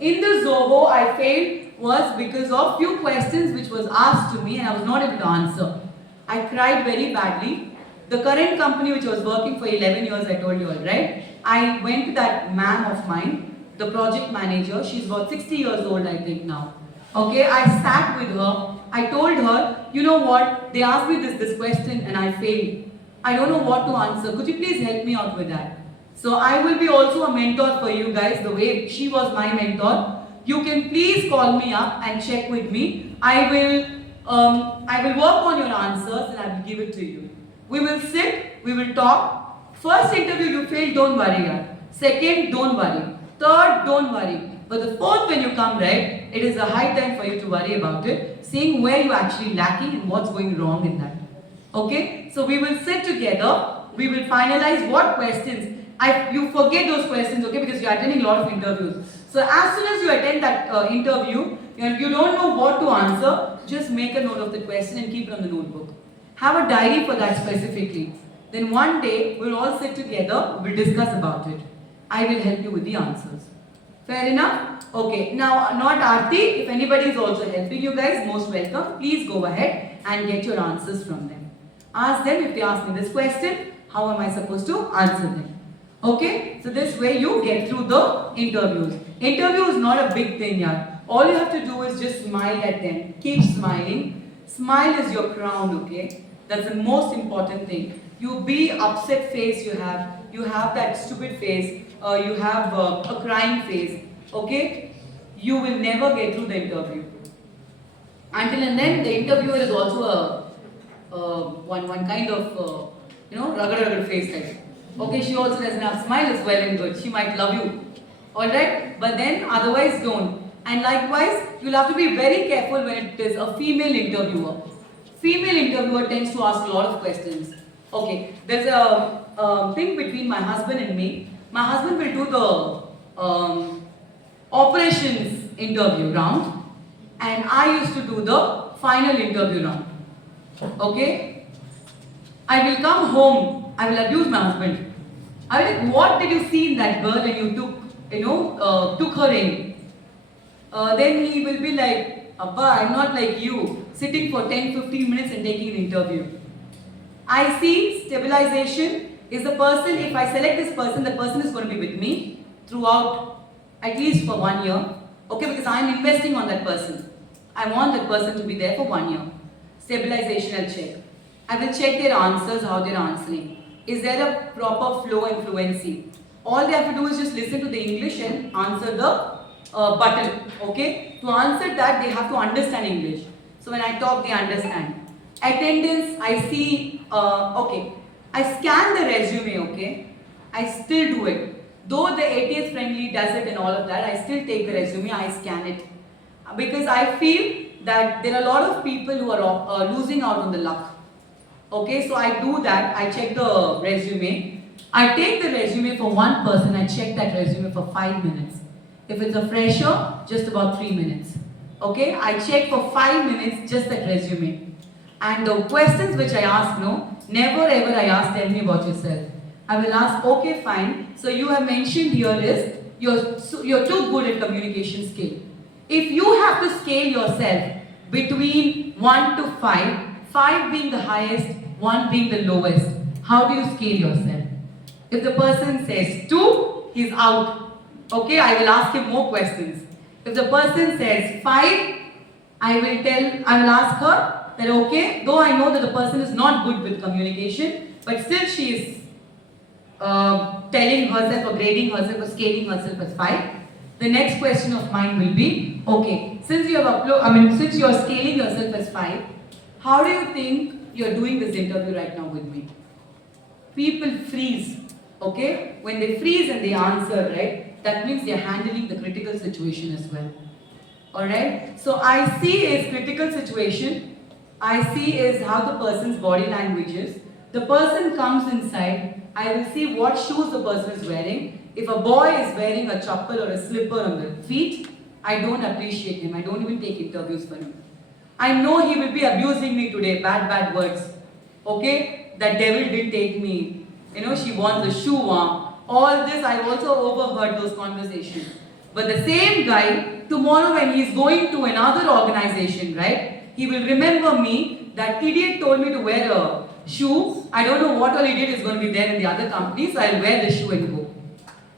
in the Zoho I failed was because of few questions which was asked to me and I was not able to answer. I cried very badly. The current company which I was working for 11 years, I told you all, right? I went to that ma'am of mine, the project manager. She's about 60 years old, I think now. Okay, I sat with her. I told her, you know what? They asked me this question and I failed. I don't know what to answer. Could you please help me out with that? So I will be also a mentor for you guys, the way she was my mentor. You can please call me up and check with me. I will work on your answers and I will give it to you. We will sit, we will talk. First interview you fail, don't worry. Yaar. Second, don't worry. Third, don't worry. But the fourth, when you come, right, it is a high time for you to worry about it, seeing where you're actually lacking and what's going wrong in that. Okay? So we will sit together, we will finalize what questions. You forget those questions, okay, because you're attending a lot of interviews. So as soon as you attend that interview, you don't know what to answer, just make a note of the question and keep it on the notebook. Have a diary for that specifically. Then one day, we'll all sit together, we'll discuss about it. I will help you with the answers. Fair enough? Okay, now not Aarti, if anybody is also helping you guys, most welcome. Please go ahead and get your answers from them. Ask them if they ask me this question, how am I supposed to answer them? Okay, so this way you get through the interviews. Interview is not a big thing, yaar. All you have to do is just smile at them. Keep smiling. Smile is your crown, okay? That's the most important thing. You be upset face you have that stupid face, you have a crying face, okay? You will never get through the interview. Until and then, the interviewer is also one kind of, ragad face type. Okay, she also doesn't have smile is well and good. She might love you. Alright? But then otherwise don't. And likewise, you'll have to be very careful when it is a female interviewer. Female interviewer tends to ask a lot of questions. Okay, there's a thing between my husband and me. My husband will do the operations interview round and I used to do the final interview round. Okay? I will come home, I will abuse my husband. I will like, what did you see in that girl when you took her in? Then he will be like, Abba, I'm not like you, sitting for 10-15 minutes and taking an interview. I see stabilization is the person, if I select this person, the person is going to be with me throughout, at least for 1 year. Okay, because I am investing on that person. I want that person to be there for 1 year. Stabilization I'll check. I will check their answers, how they're answering. Is there a proper flow and fluency? All they have to do is just listen to the English and answer the button. Okay? To answer that, they have to understand English. So when I talk, they understand. Attendance, I see, okay. I scan the resume, okay? I still do it. Though the ATS friendly does it and all of that, I still take the resume, I scan it. Because I feel that there are a lot of people who are losing out on the luck. Okay, so I do that, I check the resume. I take the resume for one person, I check that resume for 5 minutes. If it's a fresher, just about 3 minutes. Okay, I check for 5 minutes just that resume. And the questions which I ask, never ever I ask, tell me about yourself. I will ask, okay, fine. So you have mentioned here is, you're too good at communication skill. If you have to scale yourself between 1 to 5, 5 being the highest, 1 being the lowest, how do you scale yourself? If the person says 2, he's out. Okay, I will ask him more questions. If the person says 5, I will ask her that okay, though I know that the person is not good with communication, but still she is telling herself or grading herself or scaling herself as 5. The next question of mine will be, okay, since you are scaling yourself as 5, how do you think you're doing this interview right now with me? People freeze. Okay? When they freeze and they answer, right? That means they are handling the critical situation as well. Alright? So I see is critical situation. I see is how the person's body language is. The person comes inside. I will see what shoes the person is wearing. If a boy is wearing a chappal or a slipper on the feet, I don't appreciate him. I don't even take interviews for him. I know he will be abusing me today, bad words. Okay? That devil didn't take me. You know, she wants the shoe. All this, I've also overheard those conversations. But the same guy, tomorrow when he's going to another organization, right? He will remember me, that idiot told me to wear a shoe. I don't know what all idiot is going to be there in the other company, so I'll wear the shoe and go.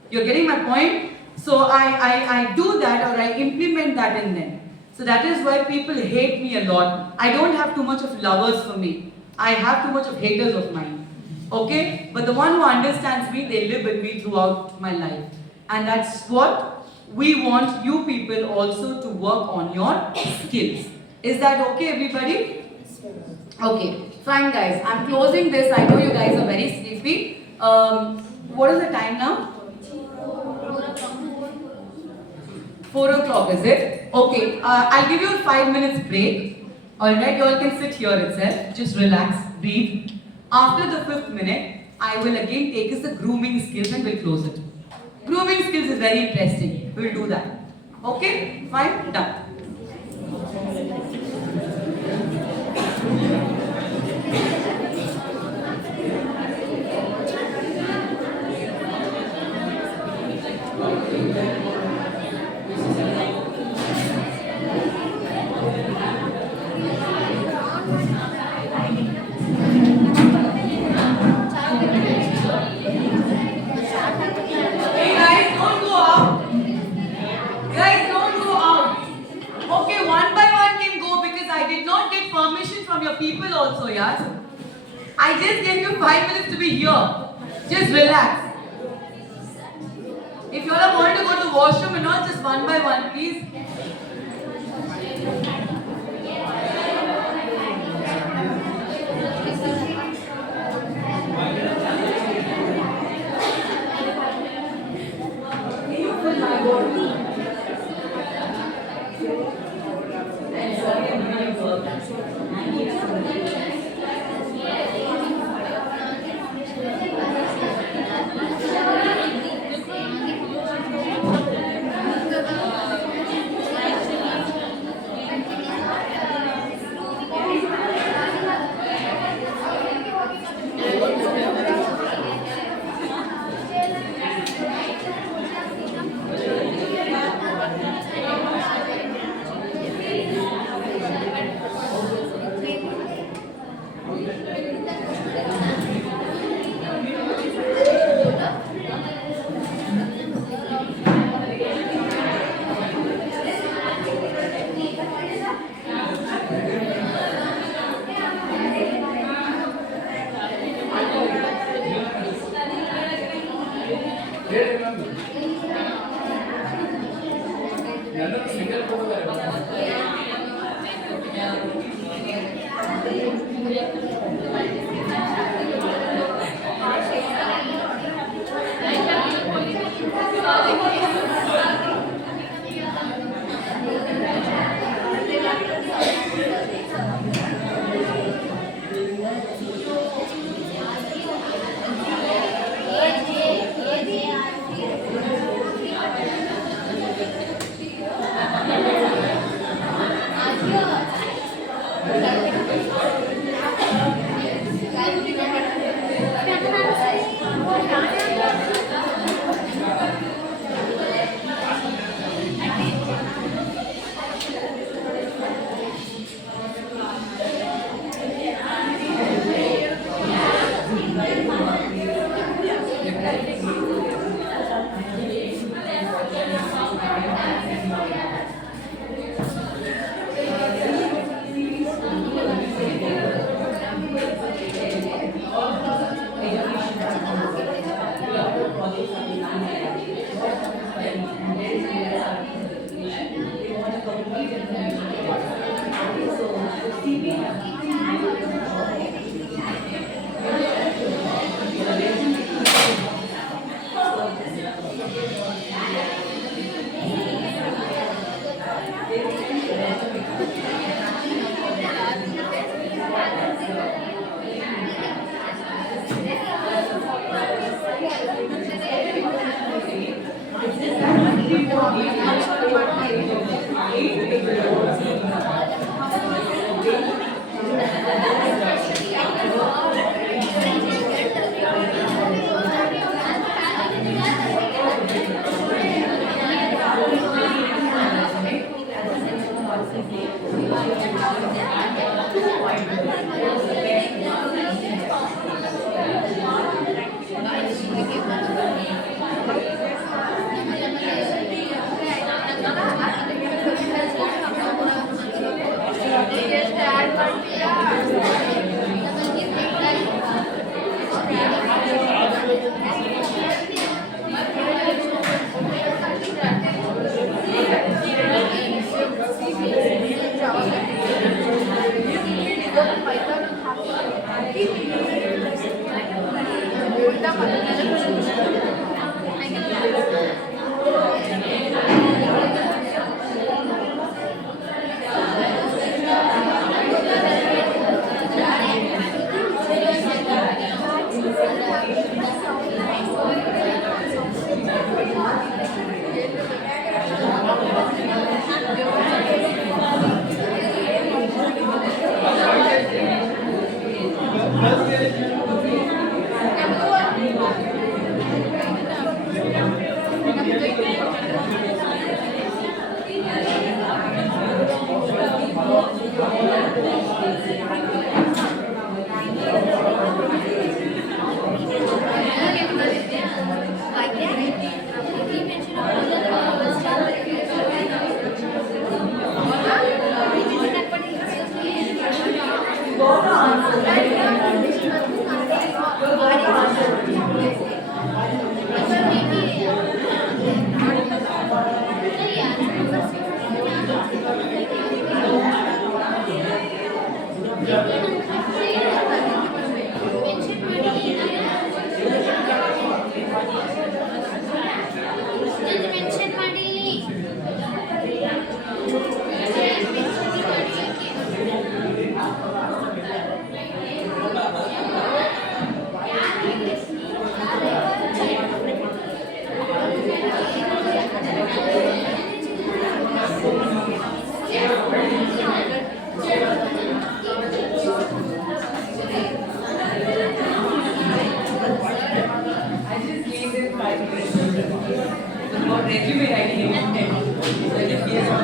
You're getting my point? So I do that, or I implement that in them. So that is why people hate me a lot. I don't have too much of lovers for me. I have too much of haters of mine. Okay? But the one who understands me, they live with me throughout my life. And that's what we want you people also to work on your skills. Is that okay, everybody? Okay, fine guys. I'm closing this. I know you guys are very sleepy. What is the time now? 4 o'clock, is it? Okay, I'll give you a 5 minutes break. Alright, you all can sit here itself. Just relax, breathe. After the 5th minute, I will again take us the grooming skills and we'll close it. Grooming skills is very interesting. We'll do that. Okay? Fine? Done. Hey guys, don't go out. Guys, don't go out. Okay, one by one can go because I did not get permission from your people also, yes? I just gave you 5 minutes to be here. Just relax. If you all want to go to the washroom and not just one by one, please. Mention ಮಾಡಿ I just gave them 5 minutes. About resume writing in 10. So if he has not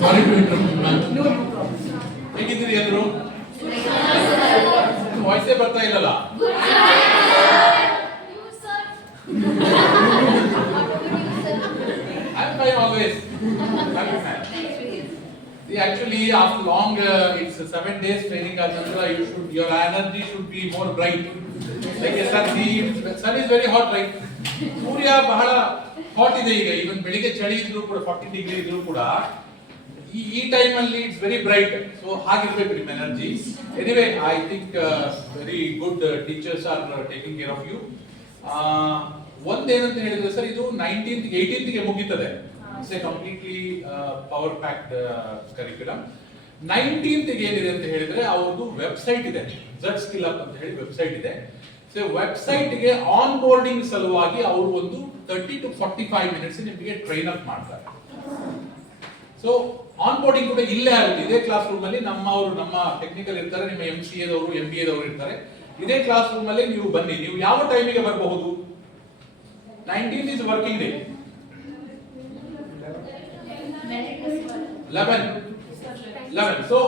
sorry to interrupt ma'am. No problem. ಹೇಗಿದ್ದೀರಿ ಎಲ್ಲರೂ? ವಾಯ್ಸೇ ಬರ್ತಾ ಇಲ್ಲಲ್ಲ. I'm fine always. I'm fine. See, actually, after long, it's 7 days training. Your energy should be more bright. Like a sun is very hot, right? ಸೂರ್ಯ ಬಹಳ hot ಇದೆ ಈಗ. ಇವನ್ ಬೆಳಿಗ್ಗೆ ಚಳಿ ಇದ್ರು ಕೂಡ 40 ಡಿಗ್ರಿ ಇದ್ರು ಕೂಡ ಈ ಟೈಮ್ ಅಲ್ಲಿ ಇಟ್ಸ್ ವೆರಿ ಬ್ರೈಟ್. ಸೊ ಹಾಗಿರ್ಬೇಕು ನಿಮ್ಮ energy. Anyway I think very good teachers are taking care of you. ಒಂದೇನಂತ ಹೇಳಿದ್ರೆ ಸರ್, ಇದು 19th 18th ಗೆ ಮುಗೀತದೆ. It's a completely power packed curriculum. 19th ಗೆ ಏನಿದೆ ಅಂತ ಹೇಳಿದ್ರೆ ಅವ್ರದ್ದು ವೆಬ್ಸೈಟ್ ಇದೆ, ಝಡ್ ಸ್ಕಿಲ್ ಅಪ್ ಅಂತ ಹೇಳಿ ವೆಬ್ಸೈಟ್ ಇದೆ. ಸೊ ವೆಬ್ಸೈಟ್ ಗೆ ಆನ್ ಬೋರ್ಡಿಂಗ್ ಸಲುವಾಗಿ ಅವರು ಒಂದು 30 to 45 ಮಿನಿಟ್ಸ್ ನಿಮಗೆ ಟ್ರೈನ್ ಅಪ್ ಮಾಡ್ತಾರೆ. ಸೊ ಆನ್ ಬೋರ್ಡಿಂಗ್ ಕೂಡ ಇಲ್ಲೇ ಆಗುತ್ತೆ, ಇದೇ ಕ್ಲಾಸ್ ರೂಮ್ ಅಲ್ಲಿ. ನಮ್ಮ ಟೆಕ್ನಿಕಲ್ ಇರ್ತಾರೆ, ನಿಮ್ಮ MCA ದವರು MBA ದವರು ಇರ್ತಾರೆ. ಇದೇ ಕ್ಲಾಸ್ ರೂಮ್ ಅಲ್ಲಿ ನೀವು ಬನ್ನಿ. ನೀವು ಯಾವ ಟೈಮಿಗೆ ಬರಬಹುದು? 19th is working day. 11. So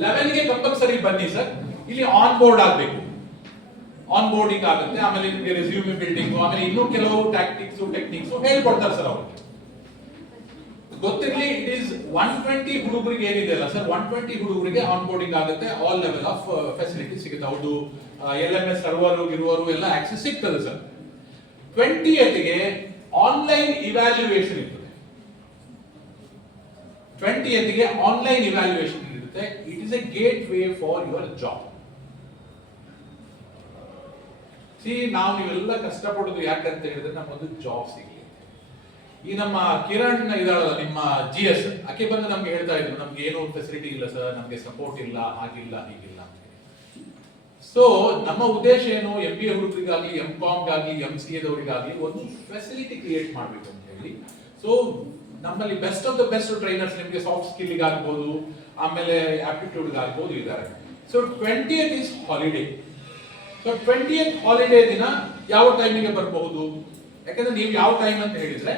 11 ಗೆ ಕಂಪಲ್ಸರಿ ಬನ್ನಿ ಸರ್. ಇಲ್ಲಿ ಆನ್ ಬೋರ್ಡ್ ಆಗಬೇಕು, ಆನ್ ಬೋರ್ಡಿಂಗ್ ಆಗುತ್ತೆ. ಆಮೇಲೆ ನಿಮಗೆ ರೆಸ್ಯೂಮೆ ಬಿಲ್ಡಿಂಗ್, ಆಮೇಲೆ ಇನ್ನೂ ಕೆಲವು ಟ್ಯಾಕ್ಟಿಕ್ಸ್ ಟೆಕ್ನಿಕ್ಸ್ ಹೇಳ್ಕೊಡ್ತಾರೆ ಸರ್ ಅವರು. ಗೊತ್ತಿರಲಿ, ಇಟ್ ಈಸ್ 120 ಹುಡುಗರಿಗೆ ಏನಿದೆ ಅಲ್ಲ ಸರ್, 120 ಹುಡುಗರಿಗೆ ಆನ್ ಬೋರ್ಡಿಂಗ್ ಆಗುತ್ತೆ. ಆಲ್ ಲೆವೆಲ್ ಆಫ್ ಫೆಸಿಲಿಟಿ ಸಿಗುತ್ತೆ. ಹೌದು, LMS ಸರ್ವರ್ ಇರುವರು ಎಲ್ಲ ಆಕ್ಸೆಸ್ ಸಿಗ್ತದೆ ಸರ್. 20th ಗೆ ಆನ್ಲೈನ್ ಇವ್ಯಾಲ್ಯೂಯೇಷನ್ ಇರ್ತದೆ. 20th ಗೆ ಆನ್ಲೈನ್ ಇವ್ಯಾಲ್ಯೂಯೇಷನ್ ಇರುತ್ತೆ. It is A gate way for your job. ನಾವು ನೀವೆಲ್ಲ ಕಷ್ಟಪಡೋದು ಯಾಕಂತ ಹೇಳಿದ್ರೆ ನಮ್ಮೊಂದು ಜಾಬ್ ಸಿಗಲಿ. ಈ ನಮ್ಮ ಕಿರಣ್ ಇದಾಳಲ್ಲ, ನಿಮ್ಮ GS, ಆಕೆ ಬಂದು ನಮ್ಗೆ ಹೇಳ್ತಾ ಇದ್ರು, ನಮ್ಗೆ ಏನೋ ಫೆಸಿಲಿಟಿ ಇಲ್ಲ ಸರ್, ನಮ್ಗೆ ಸಪೋರ್ಟ್ ಇಲ್ಲ, ಹಾಗಿಲ್ಲ ಹೀಗಿಲ್ಲ. ಸೊ ನಮ್ಮ ಉದ್ದೇಶ ಏನು, MBA ಹುಡುಗರಿಗಾಗ್ಲಿ, MCOM ಗಾಗ್ಲಿ, MCA ದವರಿಗಾಗ್ಲಿ ಒಂದು ಫೆಸಿಲಿಟಿ ಕ್ರಿಯೇಟ್ ಮಾಡ್ಬೇಕು ಅಂತ ಹೇಳಿ. ಸೊ ನಮ್ಮಲ್ಲಿ best of the best trainers ನಿಮಗೆ ಸಾಫ್ಟ್ ಸ್ಕಿಲ್ ಆಗ್ಬೋದು, ಆಮೇಲೆ ಆಪ್ಟಿಟ್ಯೂಡ್ ಆಗ್ಬೋದು ಇದ್ದಾರೆ. So 20th is holiday. So 20th holiday ದಿನ ಯಾವ ಟೈಮಿಗೆ ಬರಬಹುದು? ಯಾಕಂದ್ರೆ ನೀವು ಯಾವ ಟೈಮ್ ಅಂತ ಹೇಳಿದ್ರೆ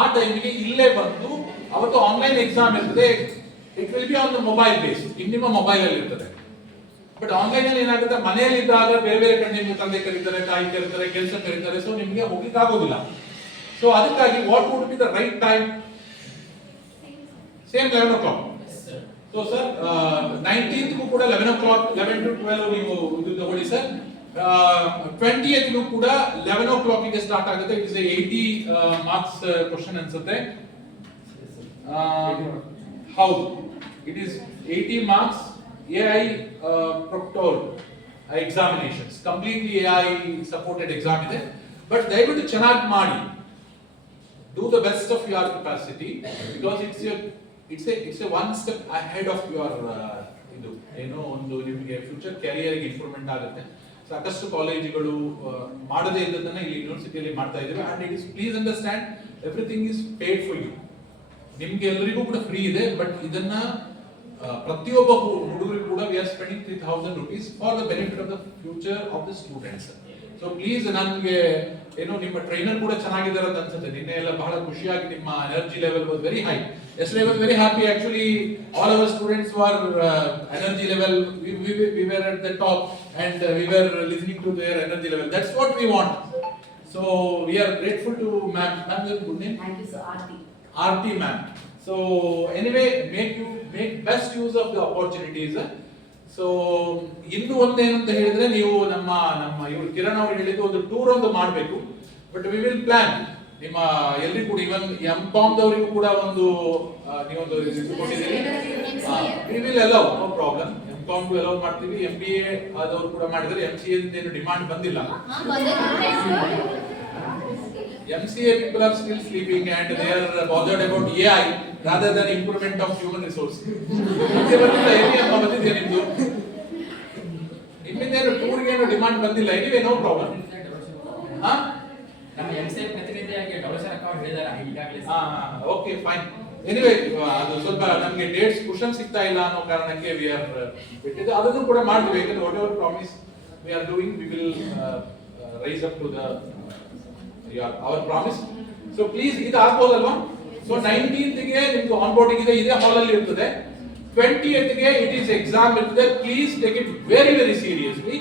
ಆ ಟೈಮಿಗೆ ಇಲ್ಲೇ ಬಂದು, ಅವತ್ತು ಆನ್ಲೈನ್ ಎಕ್ಸಾಮ್ ಇರ್ತದೆ. It will be on the mobile base, ನಿಮ್ಮ ಮೊಬೈಲ್ ಅಲ್ಲಿ ಇರ್ತದೆ. ಬಟ್ ಆನ್ಲೈನ್ ಅಲ್ಲಿ ಏನಾಗುತ್ತೆ, ಮನೆಯಲ್ಲಿ ಇದ್ದಾಗ ಬೇರೆ ಬೇರೆ ಕಡೆ ನಿಮ್ಮ ತಂದೆ ಕರೀತಾರೆ, ತಾಯಿ ಕರೀತಾರೆ, ಕೆಲಸ ಕರೀತಾರೆ. ಸೊ ನಿಮಗೆ ಹೋಗ್ಲಿಕ್ಕೆ ಆಗೋದಿಲ್ಲ. ಸೊ ಅದಕ್ಕಾಗಿ what would be the right time? Same 11 o'clock. So sir 19th ಕೂಡ 11 o'clock, 11 to 12 ನೀವು ಇದು ತಗೊಳ್ಳಿ ಸರ್. 20th ಕೂಡ 11 o'clock ಗೆ ಸ್ಟಾರ್ಟ್ ಆಗುತ್ತೆ. ಇಟ್ ಇಸ್ 80 ಮಾರ್ಕ್ಸ್ ಕ್ವಶನ್ ಅನ್ಸುತ್ತೆ. ಹೌದು, it is 80 marks AI proctor examinations, completely AI supported exam ಇದೆ. ಬಟ್ ದಯವಿಟ್ಟು ಚೆನ್ನಾಗಿ ಮಾಡಿ, do the best of your capacity, because it's a one step ahead of your ಇದು ಏನೋ ಒಂದು ನಿಮಗೆ ಫ್ಯೂಚರ್ ಕ್ಯಾರಿಯರ್ ಇಂಪ್ರೂವ್ಮೆಂಟ್ ಆಗುತ್ತೆ. ಸಾಕಷ್ಟು ಕಾಲೇಜುಗಳು ಮಾಡದೇ ಇದ್ದದನ್ನ ಇಲ್ಲಿ ಯೂನಿವರ್ಸಿಟಿಯಲ್ಲಿ ಮಾಡ್ತಾ ಇದ್ದೇವೆ. And it is, please understand, everything is paid for you. ನಿಮ್ಗೆ ಎಲ್ಲರಿಗೂ ಕೂಡ ಫ್ರೀ ಇದೆ, ಬಟ್ ಇದನ್ನ ಪ್ರತಿಯೊಬ್ಬ ಹುಡುಗರಿಗೂ ಕೂಡ we are spending 3,000 rupees for the benefit of the future of the students. So please, ನನಗೆ ಏನೋ ನಿಮ್ಮ ಟ್ರೈನರ್ ಕೂಡ ಚೆನ್ನಾಗಿದ್ದಾರೆ ಅಂತ ಅನ್ಸುತ್ತೆ. ನಿನ್ನೆ ಎಲ್ಲ ಬಹಳ ಖುಷಿಯಾಗಿ ನಿಮ್ಮ energy level was very high. Yesterday I was very happy. Actually, all our students were energy level. We were at the top, and we were listening to their energy level. That's what we want. So we are grateful to ma'am. Ma'am, your good name? Thank you, sir. Aarti. Aarti ma'am. So anyway, make best use of the opportunities. So ಇನ್ನು ಒಂದೇನಂತ ಹೇಳಿದ್ರೆ, ನೀವು ನಮ್ಮ ಇವರು ಕಿರಣ್ ಅವರು ಹೇಳಿದ್ದು ಒಂದು tour ಒಂದು ಮಾಡಬೇಕು. But we will plan. ನಿಮ್ಮ ಎಲ್ರಿಗೂ ಕೂಡ, ಇವನ್ M.Com ದವರಿಗೂ ಕೂಡ ಒಂದು ನೀವೊಂದು ಕೊಟ್ಟಿದ್ದೀರಿ. We will allow, no problem. M.Com allow ಮಾಡ್ತೀವಿ. MBA ಆದವರು ಕೂಡ ಮಾಡಿದರೆ. MCA ಏನು ಡಿಮಾಂಡ್ ಬಂದಿಲ್ಲ. MCA people are still sleeping and they are bothered about AI rather than improvement of human resource. ನಿಮ್ಮಿಂದೇನು ಟೂರ್ಗೆ ಏನು ಡಿಮಾಂಡ್ ಬಂದಿಲ್ಲ. Anyway, no problem. ನಮ್ಮ MCA ಪ್ರತಿನಿಧಿಯಾಗಿ ಡೊನೇಷನ್ ಅಕೌಂಟ್ ಹೇಳಿದ್ದಾರೆ ಈಗಾಗಲೇ. Okay, fine. ಎನಿವೆ, ಅದು ಸ್ವಲ್ಪ ನಮಗೆ ಡೇಟ್ಸ್ ಕುಶನ್ ಸಿಗ್ತಾ ಇಲ್ಲ ಅನ್ನೋ ಕಾರಣಕ್ಕೆ ವಿ ಆರ್ ಬಿಟ್ಟಿದ್ದು. ಅದನ್ನು ಕೂಡ ಮಾಡ್ತೀವಿ. ಯಾಕಂದ್ರೆ whatever promise we are doing, we will rise up to the our promise. So please, ಇದು ಆಗ್ಬೋದಲ್ವಾ? ಸೊ 19th ಗೆ ನಿಮ್ದು ಆನ್ ಬೋರ್ಡಿಂಗ್ ಇದೆ, ಇದೇ ಹಾಲ್ ಅಲ್ಲಿ ಇರ್ತದೆ. 20th ಗೆ ಇಟ್ ಈಸ್ ಎಕ್ಸಾಮ್ ಇರ್ತದೆ. Please take it very very seriously.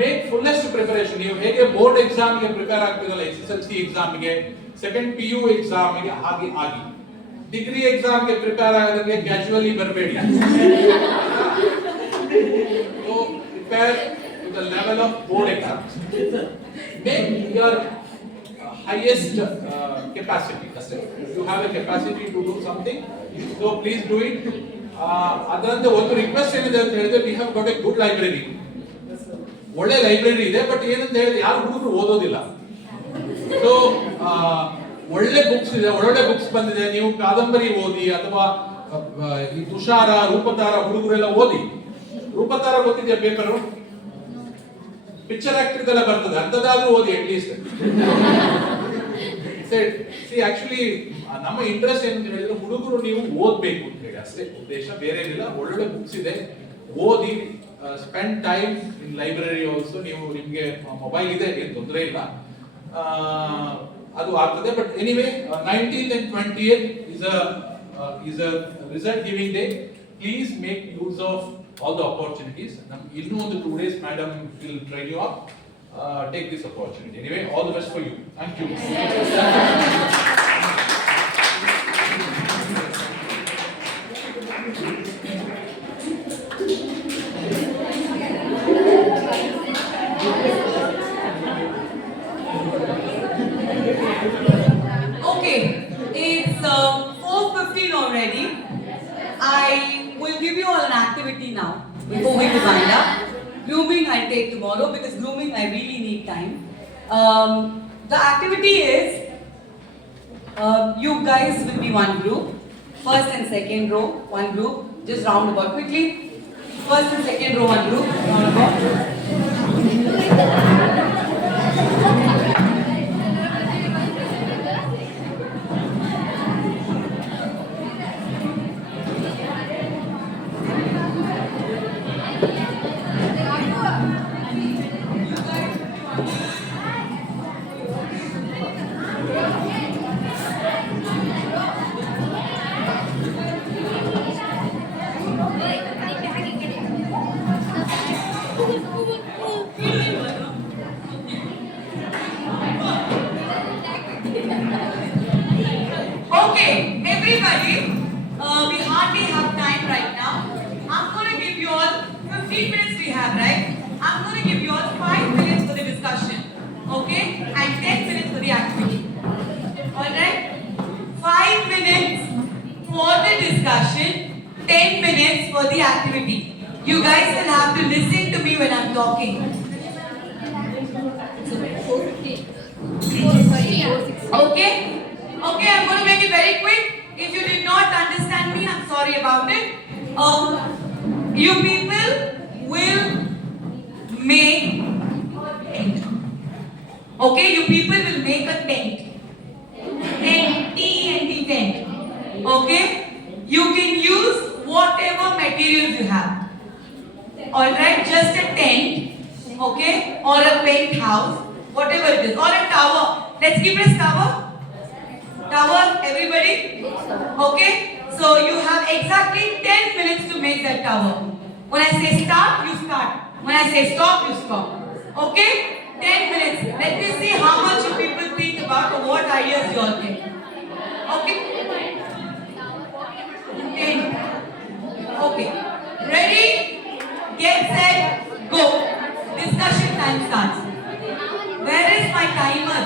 Make fullest preparation. ನೀವು ಹೇಗೆ ಬೋರ್ಡ್ ಎಕ್ಸಾಮ್ ಗೆ ಪ್ರಿಪೇರ್ ಆಗ್ತಿರಲ್ಲ, SSLC ಎಕ್ಸಾಮ್ ಗೆ, ಸೆಕೆಂಡ್ PU ಎಕ್ಸಾಮ್ ಗೆ, ಹಾಗೆ ಆಗಿ ಡಿಗ್ರಿ ಎಕ್ಸಾಮ್ ಗೆ ಪ್ರಿಪೇರ್ ಆಗೋದಕ್ಕೆ ಕ್ಯಾಶುವಲಿ ಬರಬೇಡಿ. So prepare to the level of board exams. Make your highest capacity. You have a capacity to do something, so please do it. ಅದರಂತೆ ಒಂದು request ಏನಿದೆ ಅಂತ ಹೇಳಿದ್ರೆ, we have got a good library. ಒಳ್ಳೆ library ಇದೆ, but ಏನಂತ ಹೇಳಿದ್ರೆ ಯಾರು ಹುಡುಗರು ಓದೋದಿಲ್ಲ. ಸೊ ಒಳ್ಳೆ ಬುಕ್ಸ್ ಇದೆ, ಒಳ್ಳೊಳ್ಳೆ ಬುಕ್ಸ್ ಬಂದಿದೆ. ನೀವು ಕಾದಂಬರಿ ಓದಿ, ಅಥವಾ ಈ ತುಷಾರ, ರೂಪತಾರ ಹುಡುಗರೆಲ್ಲ ಓದಿ. ರೂಪತಾರ ಗೊತ್ತಿದೆಯಾ ಪೇಪರು? ಪಿಕ್ಚರ್ ಆಕ್ಟರ್ ಇದೆಲ್ಲ ಬರ್ತದೆ, ಅಂತದಾದ್ರೂ ಓದಿ ಅಟ್ಲೀಸ್ಟ್. ಆಕ್ಚುಲಿ ನಮ್ಮ ಇಂಟ್ರೆಸ್ಟ್ ಏನಂತ ಹೇಳಿದ್ರೆ, ಹುಡುಗರು ನೀವು ಓದ್ಬೇಕು ಅಂತ ಹೇಳಿ ಅಷ್ಟೇ ಉದ್ದೇಶ, ಬೇರೆ ಏನಿಲ್ಲ. ಒಳ್ಳೊಳ್ಳೆ ಬುಕ್ಸ್ ಇದೆ, ಓದಿ. Spend time in library also. ನೀವು ನಿಮ್ಗೆ ಮೊಬೈಲ್ ಇದೆ, ಏನು ತೊಂದರೆ ಇಲ್ಲ, ಅದು ಆಗ್ತದೆ. But anyway, 19th and 20th is a result giving day. Please make use of all the opportunities. Innu on the 2 days, madam will train you up. Take this opportunity. Anyway, all the best for you. Thank you. Okay, it's 4:15 already. I will give you all an activity now before we wind up. Grooming I'll take tomorrow, because grooming I really need time. The activity is, you guys will be one group. First and second row, one group. Just round about quickly. First and second row, one group. Round about. for the activity. You guys will have to listen to me when I'm talking. Okay? Okay, I'm going to make it very quick. If you did not understand me, I'm sorry about it. You people will make tent. Okay, you people will make a tent. Tent, T-N-T, tent. Okay? You can use whatever materials you have. Alright, just a tent, okay, or a penthouse, whatever it is, or a tower. Let's keep it as tower. Tower, everybody? Okay? So you have exactly 10 minutes to make that tower. When I say start, you start. When I say stop, you stop. Okay? 10 minutes. Let me see how much you people think about or what ideas you all get. Okay? 10. Okay. Ready? Get set, go. Discussion time starts. Where is my timer?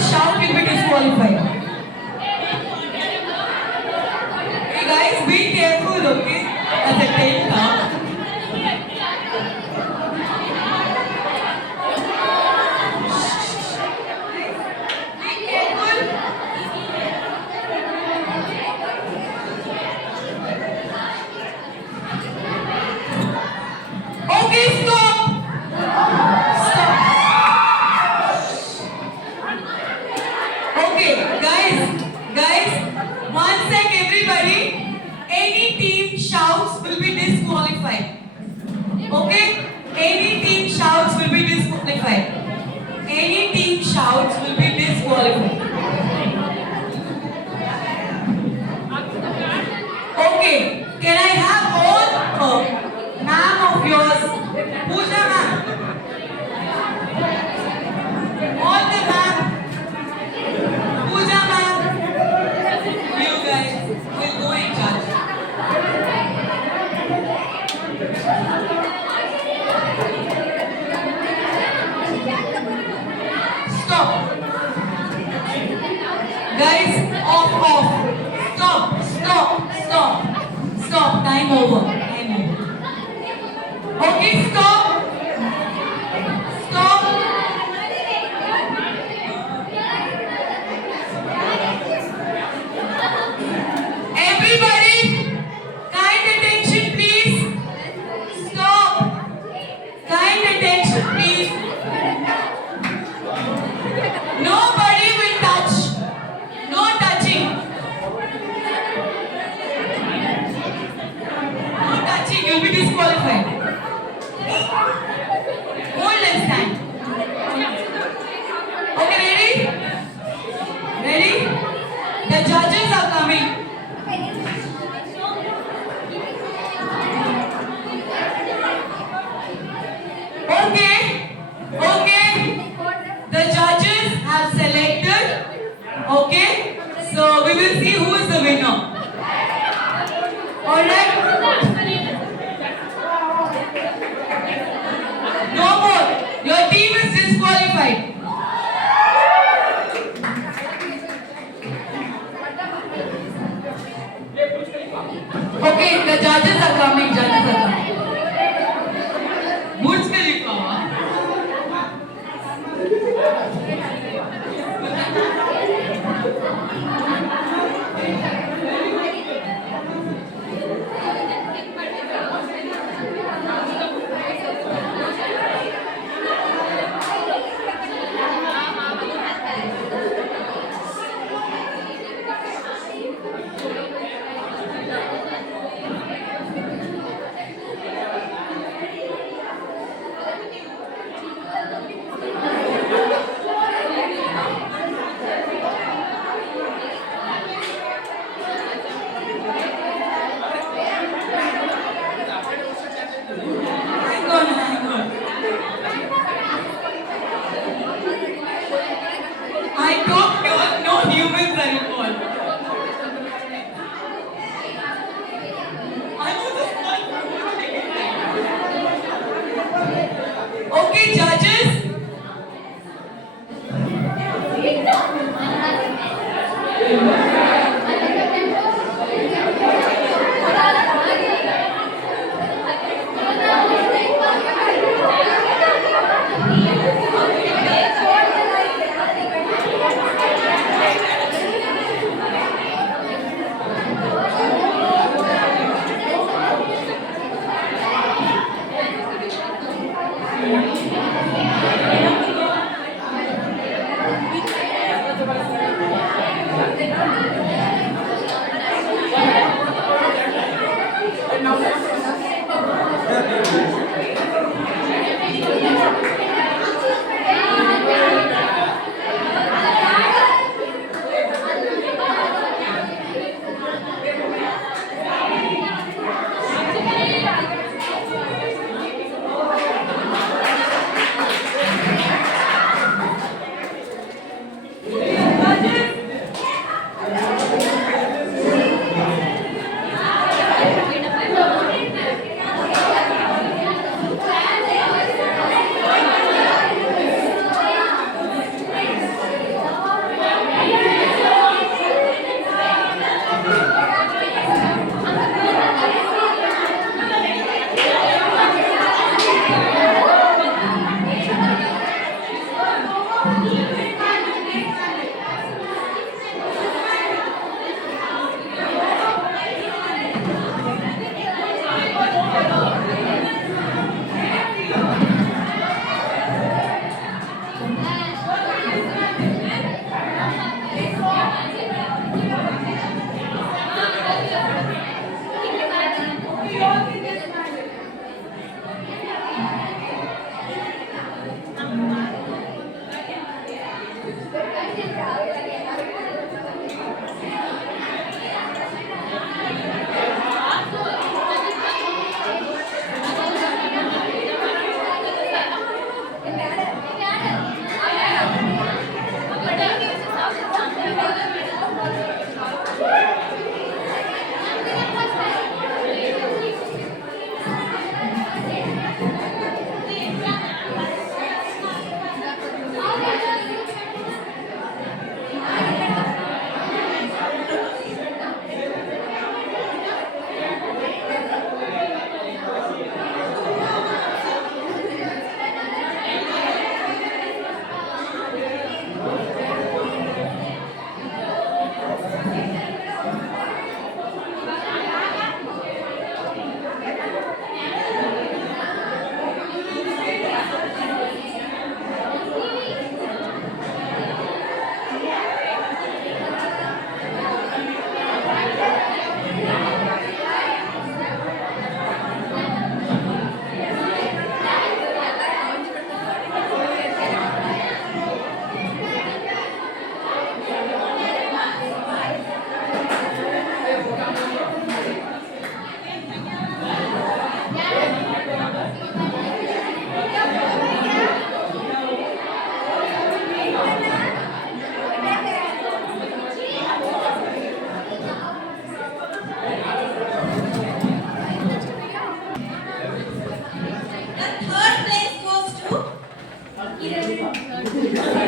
shout will be disqualified. Hey guys, be careful, okay? As a 10 count. Be careful. Okay, stop. Stop. Okay, guys, one sec, everybody. Any team shouts will be disqualified. Okay? Any team shouts will be disqualified. Any team shouts will be disqualified. Okay, can I have all ma'am of yours? Pooja ma'am. All the ma'am. Pooja ma'am. You guys will go in charge. Stop. Guys, off. Stop. Time over. Okay, stop. Everybody, kind attention please. Stop. Kind attention please. Nobody will touch. No touching. No touching. You'll be disqualified. Hold and stand. Okay, ready? The judges are coming. Okay. The judges have selected. Okay. So we will see who is the winner. Alright. No more. Your team is disqualified. Okay, the judges are coming. Burj Khalifa. Hang on. I told you no humans are involved. Okay, judges. Thank you.